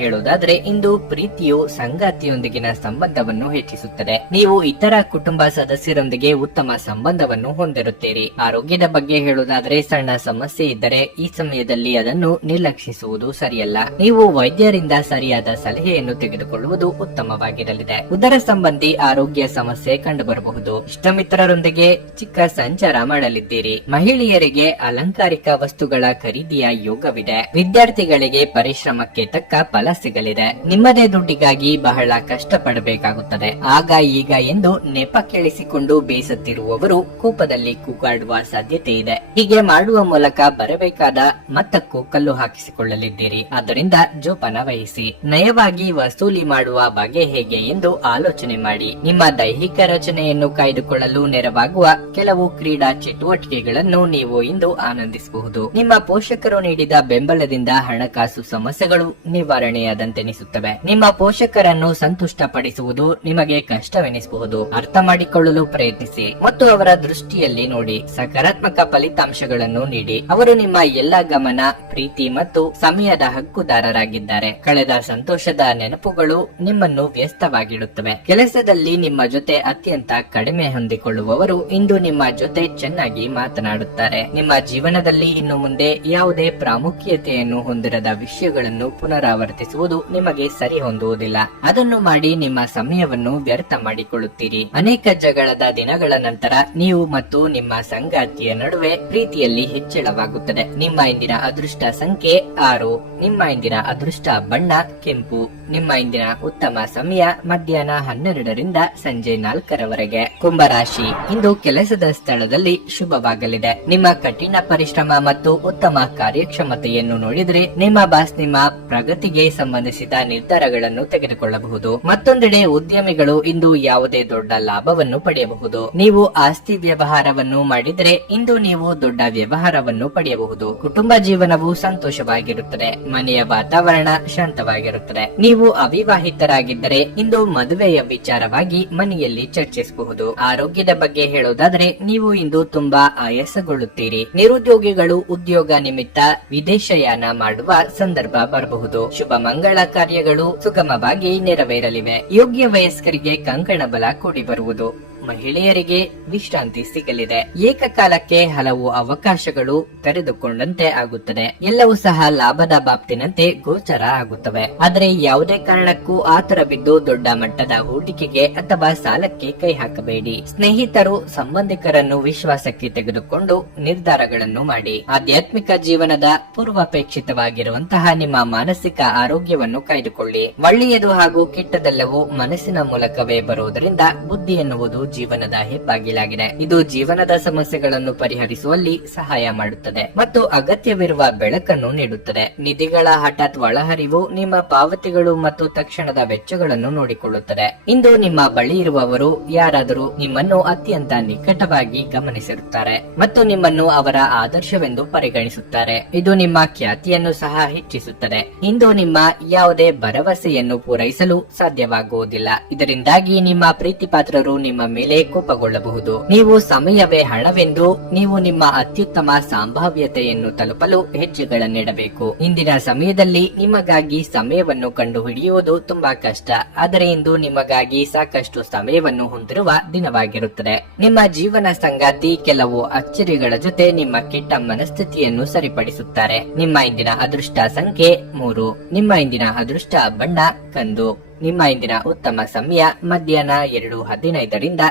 ಹೇಳುವುದಾದ್ರೆ ಇಂದು ಪ್ರೀತಿಯು ಸಂಗಾತಿಯೊಂದಿಗಿನ ಸಂಬಂಧವನ್ನು ಹೆಚ್ಚಿಸುತ್ತದೆ. ನೀವು ಇತರ ಕುಟುಂಬ ಸದಸ್ಯರೊಂದಿಗೆ ಉತ್ತಮ ಸಂಬಂಧವನ್ನು ಹೊಂದಿರುತ್ತೀರಿ. ಆರೋಗ್ಯದ ಬಗ್ಗೆ ಹೇಳುವುದಾದ್ರೆ ಸಣ್ಣ ಸಮಸ್ಯೆ ಇದ್ದರೆ ಈ ಸಮಯದಲ್ಲಿ ಅದನ್ನು ನಿರ್ಲಕ್ಷಿಸುವುದು ಸರಿಯಲ್ಲ. ನೀವು ವೈದ್ಯರಿಂದ ಸರಿಯಾದ ಸಲಹೆಯನ್ನು ತೆಗೆದುಕೊಳ್ಳುವುದು ಉತ್ತಮವಾಗಿರಲಿದೆ. ಉದರ ಸಂಬಂಧಿ ಆರೋಗ್ಯ ಸಮಸ್ಯೆ ಕಂಡುಬರಬಹುದು. ಇಷ್ಟಮಿತ್ರರೊಂದಿಗೆ ಚಿಕ್ಕ ಸಂಚಾರ ಮಾಡಲಿದ್ದೀರಿ. ಮಹಿಳೆಯರಿಗೆ ಅಲಂಕಾರಿಕ ವಸ್ತುಗಳ ಖರೀದಿಯ ಯೋಗವಿದೆ. ವಿದ್ಯಾರ್ಥಿಗಳಿಗೆ ಪರಿಶ್ರಮಕ್ಕೆ ತಕ್ಕ ಫಲ ಸಿಗಲಿದೆ. ನಿಮ್ಮದೇ ದುಡ್ಡಿಗಾಗಿ ಬಹಳ ಕಷ್ಟ ಪಡಬೇಕಾಗುತ್ತದೆ. ಆಗ ಈಗ ಎಂದು ನೆಪ ಕೇಳಿಸಿಕೊಂಡು ಬೇಸತ್ತಿರುವವರು ಕೋಪದಲ್ಲಿ ಕೂಗಾಡುವ ಸಾಧ್ಯತೆ ಇದೆ. ಹೀಗೆ ಮಾಡುವ ಮೂಲಕ ಬರಬೇಕಾದ ಮೊತ್ತಕ್ಕೂ ಕಲ್ಲು ಹಾಕಿಸಿಕೊಳ್ಳಲಿದ್ದೀರಿ. ಆದ್ದರಿಂದ ಜೋಪಾನ ವಹಿಸಿ. ನಯವಾಗಿ ವಸೂಲಿ ಮಾಡುವ ಬಗೆ ಹೇಗೆ ಎಂದು ಆಲೋಚನೆ ಮಾಡಿ. ನಿಮ್ಮ ದೈಹಿಕ ರಚನೆಯನ್ನು ಕಾಯ್ದುಕೊಳ್ಳಲು ನೆರವಾಗುವ ಕೆಲವು ಕ್ರೀಡಾ ಚಟುವಟಿಕೆಗಳನ್ನು ನೀವು ಇಂದು ಆನಂದಿಸಬಹುದು. ನಿಮ್ಮ ಪೋಷಕರು ನೀಡಿದ ಬೆಂಬಲದಿಂದ ಹಣಕಾಸು ಸಮಸ್ಯೆಗಳು ನಿವಾರಣೆಯಾದಂತೆನಿಸುತ್ತವೆ. ನಿಮ್ಮ ಪೋಷಕರನ್ನು ಸಂತುಷ್ಟಪಡಿಸುವುದು ನಿಮಗೆ ಕಷ್ಟವೆನಿಸಬಹುದು. ಅರ್ಥ ಮಾಡಿಕೊಳ್ಳಲು ಪ್ರಯತ್ನಿಸಿ ಮತ್ತು ಅವರ ದೃಷ್ಟಿಯಲ್ಲಿ ನೋಡಿ. ಸಕಾರಾತ್ಮಕ ಫಲಿತಾಂಶಗಳನ್ನು ನೀಡಿ. ಅವರು ನಿಮ್ಮ ಎಲ್ಲ ಗಮನ, ಪ್ರೀತಿ ಮತ್ತು ಸಮಯದ ಹಕ್ಕುದಾರರಾಗಿದ್ದಾರೆ. ಕಳೆದ ಸಂತೋಷದ ನೆನಪುಗಳು ನಿಮ್ಮನ್ನು ವ್ಯಸ್ತವಾಗಿಡುತ್ತವೆ. ಕೆಲಸದಲ್ಲಿ ನಿಮ್ಮ ಜೊತೆ ಅತ್ಯಂತ ಕಡಿಮೆ ಹೊಂದಿಕೊಳ್ಳುವವರು ಇಂದು ನಿಮ್ಮ ಜೊತೆ ಚೆನ್ನಾಗಿ ಮಾತನಾಡುತ್ತಾರೆ. ನಿಮ್ಮ ಜೀವನದಲ್ಲಿ ಇನ್ನು ಮುಂದೆ ಯಾವುದೇ ಪ್ರಾಮುಖ್ಯತೆಯನ್ನು ಹೊಂದಿರದ ವಿಷಯಗಳನ್ನು ಪುನರಾವರ್ತಿಸುವುದು ನಿಮಗೆ ಸರಿ ಹೊಂದುವುದಿಲ್ಲ. ಅದನ್ನು ಮಾಡಿ ನಿಮ್ಮ ಸಮಯವನ್ನು ವ್ಯರ್ಥ ಮಾಡಿಕೊಳ್ಳುತ್ತೀರಿ. ಅನೇಕ ಜಗಳದ ದಿನಗಳ ನಂತರ ನೀವು ಮತ್ತು ನಿಮ್ಮ ಸಂಗಾತಿಯ ನಡುವೆ ಪ್ರೀತಿಯಲ್ಲಿ ಹೆಚ್ಚಳವಾಗುತ್ತದೆ. ನಿಮ್ಮ ಇಂದಿನ ಅದೃಷ್ಟ ಸಂಖ್ಯೆ 6. ನಿಮ್ಮ ಇಂದಿನ ಅದೃಷ್ಟ ಬಣ್ಣ ಕೆಂಪು. ನಿಮ್ಮ ಇಂದಿನ ಉತ್ತಮ ಸಮಯ ಮಧ್ಯಾಹ್ನ 12ರಿಂದ ಸಂಜೆ 4ರವರೆಗೆ. ಕುಂಭರಾಶಿ, ಇಂದು ಕೆಲಸದ ಸ್ಥಳದಲ್ಲಿ ಶುಭವಾಗಲಿದೆ. ನಿಮ್ಮ ಕಠಿಣ ಪರಿಶ್ರಮ ಮತ್ತು ಉತ್ತಮ ಕಾರ್ಯಕ್ಷಮತೆಯನ್ನು ನೋಡಿದರೆ ನಿಮ್ಮ ಬಾಸ್ ನಿಮ್ಮ ಪ್ರಗತಿಗೆ ಸಂಬಂಧಿಸಿದ ನಿರ್ಧಾರಗಳನ್ನು ತೆಗೆದುಕೊಳ್ಳಬಹುದು. ಮತ್ತೊಂದೆಡೆ ಉದ್ಯಮಿಗಳು ಇಂದು ಯಾವುದೇ ದೊಡ್ಡ ಲಾಭವನ್ನು ಪಡೆಯಬಹುದು. ನೀವು ಆಸ್ತಿ ವ್ಯವಹಾರವನ್ನು ಮಾಡಿದರೆ ಇಂದು ನೀವು ದೊಡ್ಡ ವ್ಯವಹಾರವನ್ನು ಪಡೆಯಬಹುದು. ಕುಟುಂಬ ಜೀವನವು ಸಂತೋಷವಾಗಿರುತ್ತದೆ. ಮನೆಯ ವಾತಾವರಣ ಶಾಂತವಾಗಿರುತ್ತದೆ. ನೀವು ಅವಿವಾಹಿತರಾಗಿದ್ದರೆ ಇಂದು ಮದುವೆಯ ವಿಚಾರವಾಗಿ ಮನೆಯಲ್ಲಿ ಚರ್ಚಿಸಬಹುದು. ಆರೋಗ್ಯದ ಬಗ್ಗೆ ಹೇಳೋದಾದರೆ ನೀವು ಇಂದು ತುಂಬಾ ಆಯಾಸಗೊಳ್ಳುತ್ತೀರಿ. ನಿರುದ್ಯೋಗಿಗಳು ಉದ್ಯೋಗ ನಿಮಿತ್ತ ವಿದೇಶಯಾನ ಮಾಡುವ ಸಂದರ್ಭ ಬರಬಹುದು. ಶುಭ ಮಂಗಳ ಕಾರ್ಯಗಳು ಸುಗಮವಾಗಿ ನೆರವೇರಲಿವೆ. ಯೋಗ್ಯ ವಯಸ್ಕರಿಗೆ ಕಂಕಣ ಬಲ ಕೂಡಿ ಬರುವುದು. ಮಹಿಳೆಯರಿಗೆ ವಿಶ್ರಾಂತಿ ಸಿಗಲಿದೆ. ಏಕಕಾಲಕ್ಕೆ ಹಲವು ಅವಕಾಶಗಳು ತೆರೆದುಕೊಂಡಂತೆ ಆಗುತ್ತದೆ. ಎಲ್ಲವೂ ಸಹ ಲಾಭದ ಬಾಪ್ತಿನಂತೆ ಗೋಚರ ಆಗುತ್ತವೆ. ಆದರೆ ಯಾವುದೇ ಕಾರಣಕ್ಕೂ ಆತರ ಬಿದ್ದು ದೊಡ್ಡ ಮಟ್ಟದ ಹೂಡಿಕೆಗೆ ಅಥವಾ ಸಾಲಕ್ಕೆ ಕೈ ಹಾಕಬೇಡಿ. ಸ್ನೇಹಿತರು ಸಂಬಂಧಿಕರನ್ನು ವಿಶ್ವಾಸಕ್ಕೆ ತೆಗೆದುಕೊಂಡು ನಿರ್ಧಾರಗಳನ್ನು ಮಾಡಿ. ಆಧ್ಯಾತ್ಮಿಕ ಜೀವನದ ಪೂರ್ವಾಪೇಕ್ಷಿತವಾಗಿರುವಂತಹ ನಿಮ್ಮ ಮಾನಸಿಕ ಆರೋಗ್ಯವನ್ನು ಕಾಯ್ದುಕೊಳ್ಳಿ. ಒಳ್ಳೆಯದು ಹಾಗೂ ಕೆಟ್ಟದೆಲ್ಲವೂ ಮನಸ್ಸಿನ ಮೂಲಕವೇ ಬರುವುದರಿಂದ ಬುದ್ಧಿ ಎನ್ನುವುದು ಜೀವನದ ಹೆಬ್ಬಾಗಿಲಾಗಿದೆ. ಇದು ಜೀವನದ ಸಮಸ್ಯೆಗಳನ್ನು ಪರಿಹರಿಸುವಲ್ಲಿ ಸಹಾಯ ಮಾಡುತ್ತದೆ ಮತ್ತು ಅಗತ್ಯವಿರುವ ಬೆಳಕನ್ನು ನೀಡುತ್ತದೆ. ನಿಧಿಗಳ ಹಠಾತ್ ಒಳಹರಿವು ನಿಮ್ಮ ಪಾವತಿಗಳು ಮತ್ತು ತಕ್ಷಣದ ವೆಚ್ಚಗಳನ್ನು ನೋಡಿಕೊಳ್ಳುತ್ತದೆ. ಇಂದು ನಿಮ್ಮ ಬಳಿ ಇರುವವರು ಯಾರಾದರೂ ನಿಮ್ಮನ್ನು ಅತ್ಯಂತ ನಿಕಟವಾಗಿ ಗಮನಿಸಿರುತ್ತಾರೆ ಮತ್ತು ನಿಮ್ಮನ್ನು ಅವರ ಆದರ್ಶವೆಂದು ಪರಿಗಣಿಸುತ್ತಾರೆ. ಇದು ನಿಮ್ಮ ಖ್ಯಾತಿಯನ್ನು ಸಹ ಹೆಚ್ಚಿಸುತ್ತದೆ. ಇಂದು ನಿಮ್ಮ ಯಾವುದೇ ಭರವಸೆಯನ್ನು ಪೂರೈಸಲು ಸಾಧ್ಯವಾಗುವುದಿಲ್ಲ. ಇದರಿಂದಾಗಿ ನಿಮ್ಮ ಪ್ರೀತಿಪಾತ್ರರು ನಿಮ್ಮ ಮೇಲೆ ಕೋಪಗೊಳ್ಳಬಹುದು. ನೀವು ಸಮಯವೇ ಹಣವೆಂದು ನೀವು ನಿಮ್ಮ ಅತ್ಯುತ್ತಮ ಸಂಭಾವ್ಯತೆಯನ್ನು ತಲುಪಲು ಹೆಜ್ಜೆಗಳನ್ನಿಡಬೇಕು. ಇಂದಿನ ಸಮಯದಲ್ಲಿ ನಿಮಗಾಗಿ ಸಮಯವನ್ನು ಕಂಡುಹಿಡಿಯುವುದು ತುಂಬಾ ಕಷ್ಟ. ಆದರೆ ಇಂದು ನಿಮಗಾಗಿ ಸಾಕಷ್ಟು ಸಮಯವನ್ನು ಹೊಂದಿರುವ ದಿನವಾಗಿರುತ್ತದೆ. ನಿಮ್ಮ ಜೀವನ ಸಂಗಾತಿ ಕೆಲವು ಅಚ್ಚರಿಗಳ ಜೊತೆ ನಿಮ್ಮ ಕೆಟ್ಟ ಮನಸ್ಥಿತಿಯನ್ನು ಸರಿಪಡಿಸುತ್ತಾರೆ. ನಿಮ್ಮ ಇಂದಿನ ಅದೃಷ್ಟ ಸಂಖ್ಯೆ 3. ನಿಮ್ಮ ಇಂದಿನ ಅದೃಷ್ಟ ಬಣ್ಣ ಕಂದು. ನಿಮ್ಮ ಇಂದಿನ ಉತ್ತಮ ಸಮಯ ಮಧ್ಯಾಹ್ನ 2:15ರಿಂದ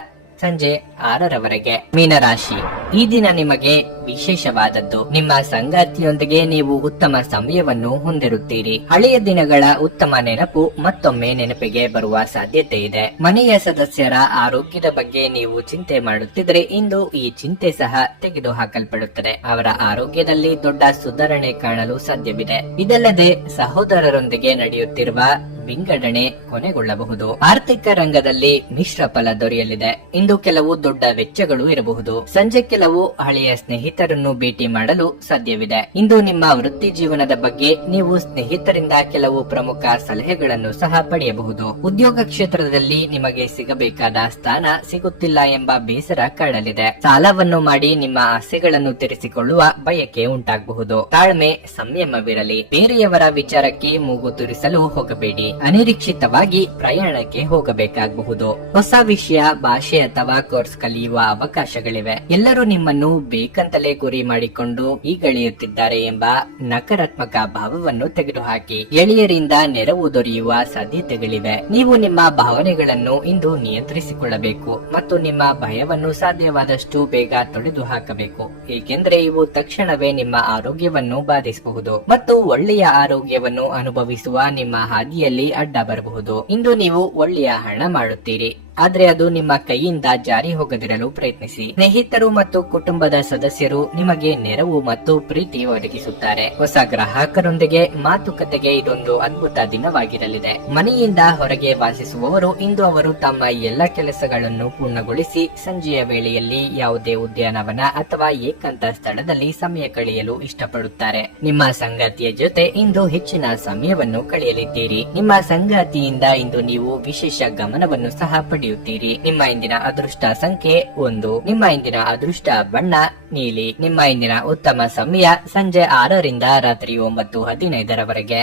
ಸಂಜೆ 6ರವರೆಗೆ. ಮೀನರಾಶಿ, ಈ ದಿನ ನಿಮಗೆ ವಿಶೇಷವಾದದ್ದು. ನಿಮ್ಮ ಸಂಗಾತಿಯೊಂದಿಗೆ ನೀವು ಉತ್ತಮ ಸಮಯವನ್ನು ಹೊಂದಿರುತ್ತೀರಿ. ಹಳೆಯ ದಿನಗಳ ಉತ್ತಮ ನೆನಪು ಮತ್ತೊಮ್ಮೆ ನೆನಪಿಗೆ ಬರುವ ಸಾಧ್ಯತೆ ಇದೆ. ಮನೆಯ ಸದಸ್ಯರ ಆರೋಗ್ಯದ ಬಗ್ಗೆ ನೀವು ಚಿಂತೆ ಮಾಡುತ್ತಿದ್ರೆ ಇಂದು ಈ ಚಿಂತೆ ಸಹ ತೆಗೆದು ಹಾಕಲ್ಪಡುತ್ತದೆ. ಅವರ ಆರೋಗ್ಯದಲ್ಲಿ ದೊಡ್ಡ ಸುಧಾರಣೆ ಕಾಣಲು ಸಾಧ್ಯವಿದೆ. ಇದಲ್ಲದೆ ಸಹೋದರರೊಂದಿಗೆ ನಡೆಯುತ್ತಿರುವ ವಿಂಗಡಣೆ ಕೊನೆಗೊಳ್ಳಬಹುದು. ಆರ್ಥಿಕ ರಂಗದಲ್ಲಿ ಮಿಶ್ರ ಫಲ ದೊರೆಯಲಿದೆ. ಇಂದು ಕೆಲವು ದೊಡ್ಡ ವೆಚ್ಚಗಳು ಇರಬಹುದು. ಸಂಜೆ ಕೆಲವು ಹಳೆಯ ಸ್ನೇಹಿತರನ್ನು ಭೇಟಿ ಮಾಡಲು ಸಾಧ್ಯವಿದೆ. ಇಂದು ನಿಮ್ಮ ವೃತ್ತಿ ಜೀವನದ ಬಗ್ಗೆ ನೀವು ಸ್ನೇಹಿತರಿಂದ ಕೆಲವು ಪ್ರಮುಖ ಸಲಹೆಗಳನ್ನು ಸಹ ಪಡೆಯಬಹುದು. ಉದ್ಯೋಗ ಕ್ಷೇತ್ರದಲ್ಲಿ ನಿಮಗೆ ಸಿಗಬೇಕಾದ ಸ್ಥಾನ ಸಿಗುತ್ತಿಲ್ಲ ಎಂಬ ಬೇಸರ ಕಾಡಲಿದೆ. ಸಾಲವನ್ನು ಮಾಡಿ ನಿಮ್ಮ ಆಸೆಗಳನ್ನು ತೀರಿಸಿಕೊಳ್ಳುವ ಬಯಕೆ ಉಂಟಾಗಬಹುದು. ತಾಳ್ಮೆ, ಸಂಯಮವಿರಲಿ. ಬೇರೆಯವರ ವಿಚಾರಕ್ಕೆ ಮೂಗು ತುರಿಸಲು ಹೋಗಬೇಡಿ. ಅನಿರೀಕ್ಷಿತವಾಗಿ ಪ್ರಯಾಣಕ್ಕೆ ಹೋಗಬೇಕಾಗಬಹುದು. ಹೊಸ ವಿಷಯ, ಭಾಷೆ ಅಥವಾ ಕೋರ್ಸ್ ಕಲಿಯುವ ಅವಕಾಶಗಳಿವೆ. ಎಲ್ಲರೂ ನಿಮ್ಮನ್ನು ಬೇಕಂತಲೇ ಗುರಿ ಮಾಡಿಕೊಂಡು ಈಗಳೆಯುತ್ತಿದ್ದಾರೆ ಎಂಬ ನಕಾರಾತ್ಮಕ ಭಾವವನ್ನು ತೆಗೆದುಹಾಕಿ. ಗೆಳೆಯರಿಂದ ನೆರವು ದೊರೆಯುವ ಸಾಧ್ಯತೆಗಳಿವೆ. ನೀವು ನಿಮ್ಮ ಭಾವನೆಗಳನ್ನು ಇಂದು ನಿಯಂತ್ರಿಸಿಕೊಳ್ಳಬೇಕು ಮತ್ತು ನಿಮ್ಮ ಭಯವನ್ನು ಸಾಧ್ಯವಾದಷ್ಟು ಬೇಗ ತೊಡೆದು ಹಾಕಬೇಕು. ಏಕೆಂದರೆ ಇವು ತಕ್ಷಣವೇ ನಿಮ್ಮ ಆರೋಗ್ಯವನ್ನು ಬಾಧಿಸಬಹುದು ಮತ್ತು ಒಳ್ಳೆಯ ಆರೋಗ್ಯವನ್ನು ಅನುಭವಿಸುವ ನಿಮ್ಮ ಹಾದಿಯಲ್ಲಿ ಅಡ್ಡ ಬರಬಹುದು. ಇಂದು ನೀವು ಒಳ್ಳೆಯ ಹಣ ಮಾಡುತ್ತೀರಿ, ಆದ್ರೆ ಅದು ನಿಮ್ಮ ಕೈಯಿಂದ ಜಾರಿ ಹೋಗದಿರಲು ಪ್ರಯತ್ನಿಸಿ. ಸ್ನೇಹಿತರು ಮತ್ತು ಕುಟುಂಬದ ಸದಸ್ಯರು ನಿಮಗೆ ನೆರವು ಮತ್ತು ಪ್ರೀತಿ ಒದಗಿಸುತ್ತಾರೆ. ಹೊಸ ಗ್ರಾಹಕರೊಂದಿಗೆ ಮಾತುಕತೆಗೆ ಇದೊಂದು ಅದ್ಭುತ ದಿನವಾಗಿರಲಿದೆ. ಮನೆಯಿಂದ ಹೊರಗೆ ವಾಸಿಸುವವರು ಇಂದು ಅವರು ತಮ್ಮ ಎಲ್ಲ ಕೆಲಸಗಳನ್ನು ಪೂರ್ಣಗೊಳಿಸಿ ಸಂಜೆಯ ವೇಳೆಯಲ್ಲಿ ಯಾವುದೇ ಉದ್ಯಾನವನ ಅಥವಾ ಏಕಾಂತ ಸ್ಥಳದಲ್ಲಿ ಸಮಯ ಕಳೆಯಲು ಇಷ್ಟಪಡುತ್ತಾರೆ. ನಿಮ್ಮ ಸಂಗಾತಿಯ ಜೊತೆ ಇಂದು ಹೆಚ್ಚಿನ ಸಮಯವನ್ನು ಕಳೆಯಲಿದ್ದೀರಿ. ನಿಮ್ಮ ಸಂಗಾತಿಯಿಂದ ಇಂದು ನೀವು ವಿಶೇಷ ಗಮನವನ್ನು ಸಹ ಪಡೆಯುತ್ತೀರಿ. ನಿಮ್ಮ ಇಂದಿನ ಅದೃಷ್ಟ ಸಂಖ್ಯೆ 1. ನಿಮ್ಮ ಇಂದಿನ ಅದೃಷ್ಟ ಬಣ್ಣ ನೀಲಿ. ನಿಮ್ಮ ಇಂದಿನ ಉತ್ತಮ ಸಮಯ ಸಂಜೆ 6ರಿಂದ ರಾತ್ರಿ 9:15ರವರೆಗೆ.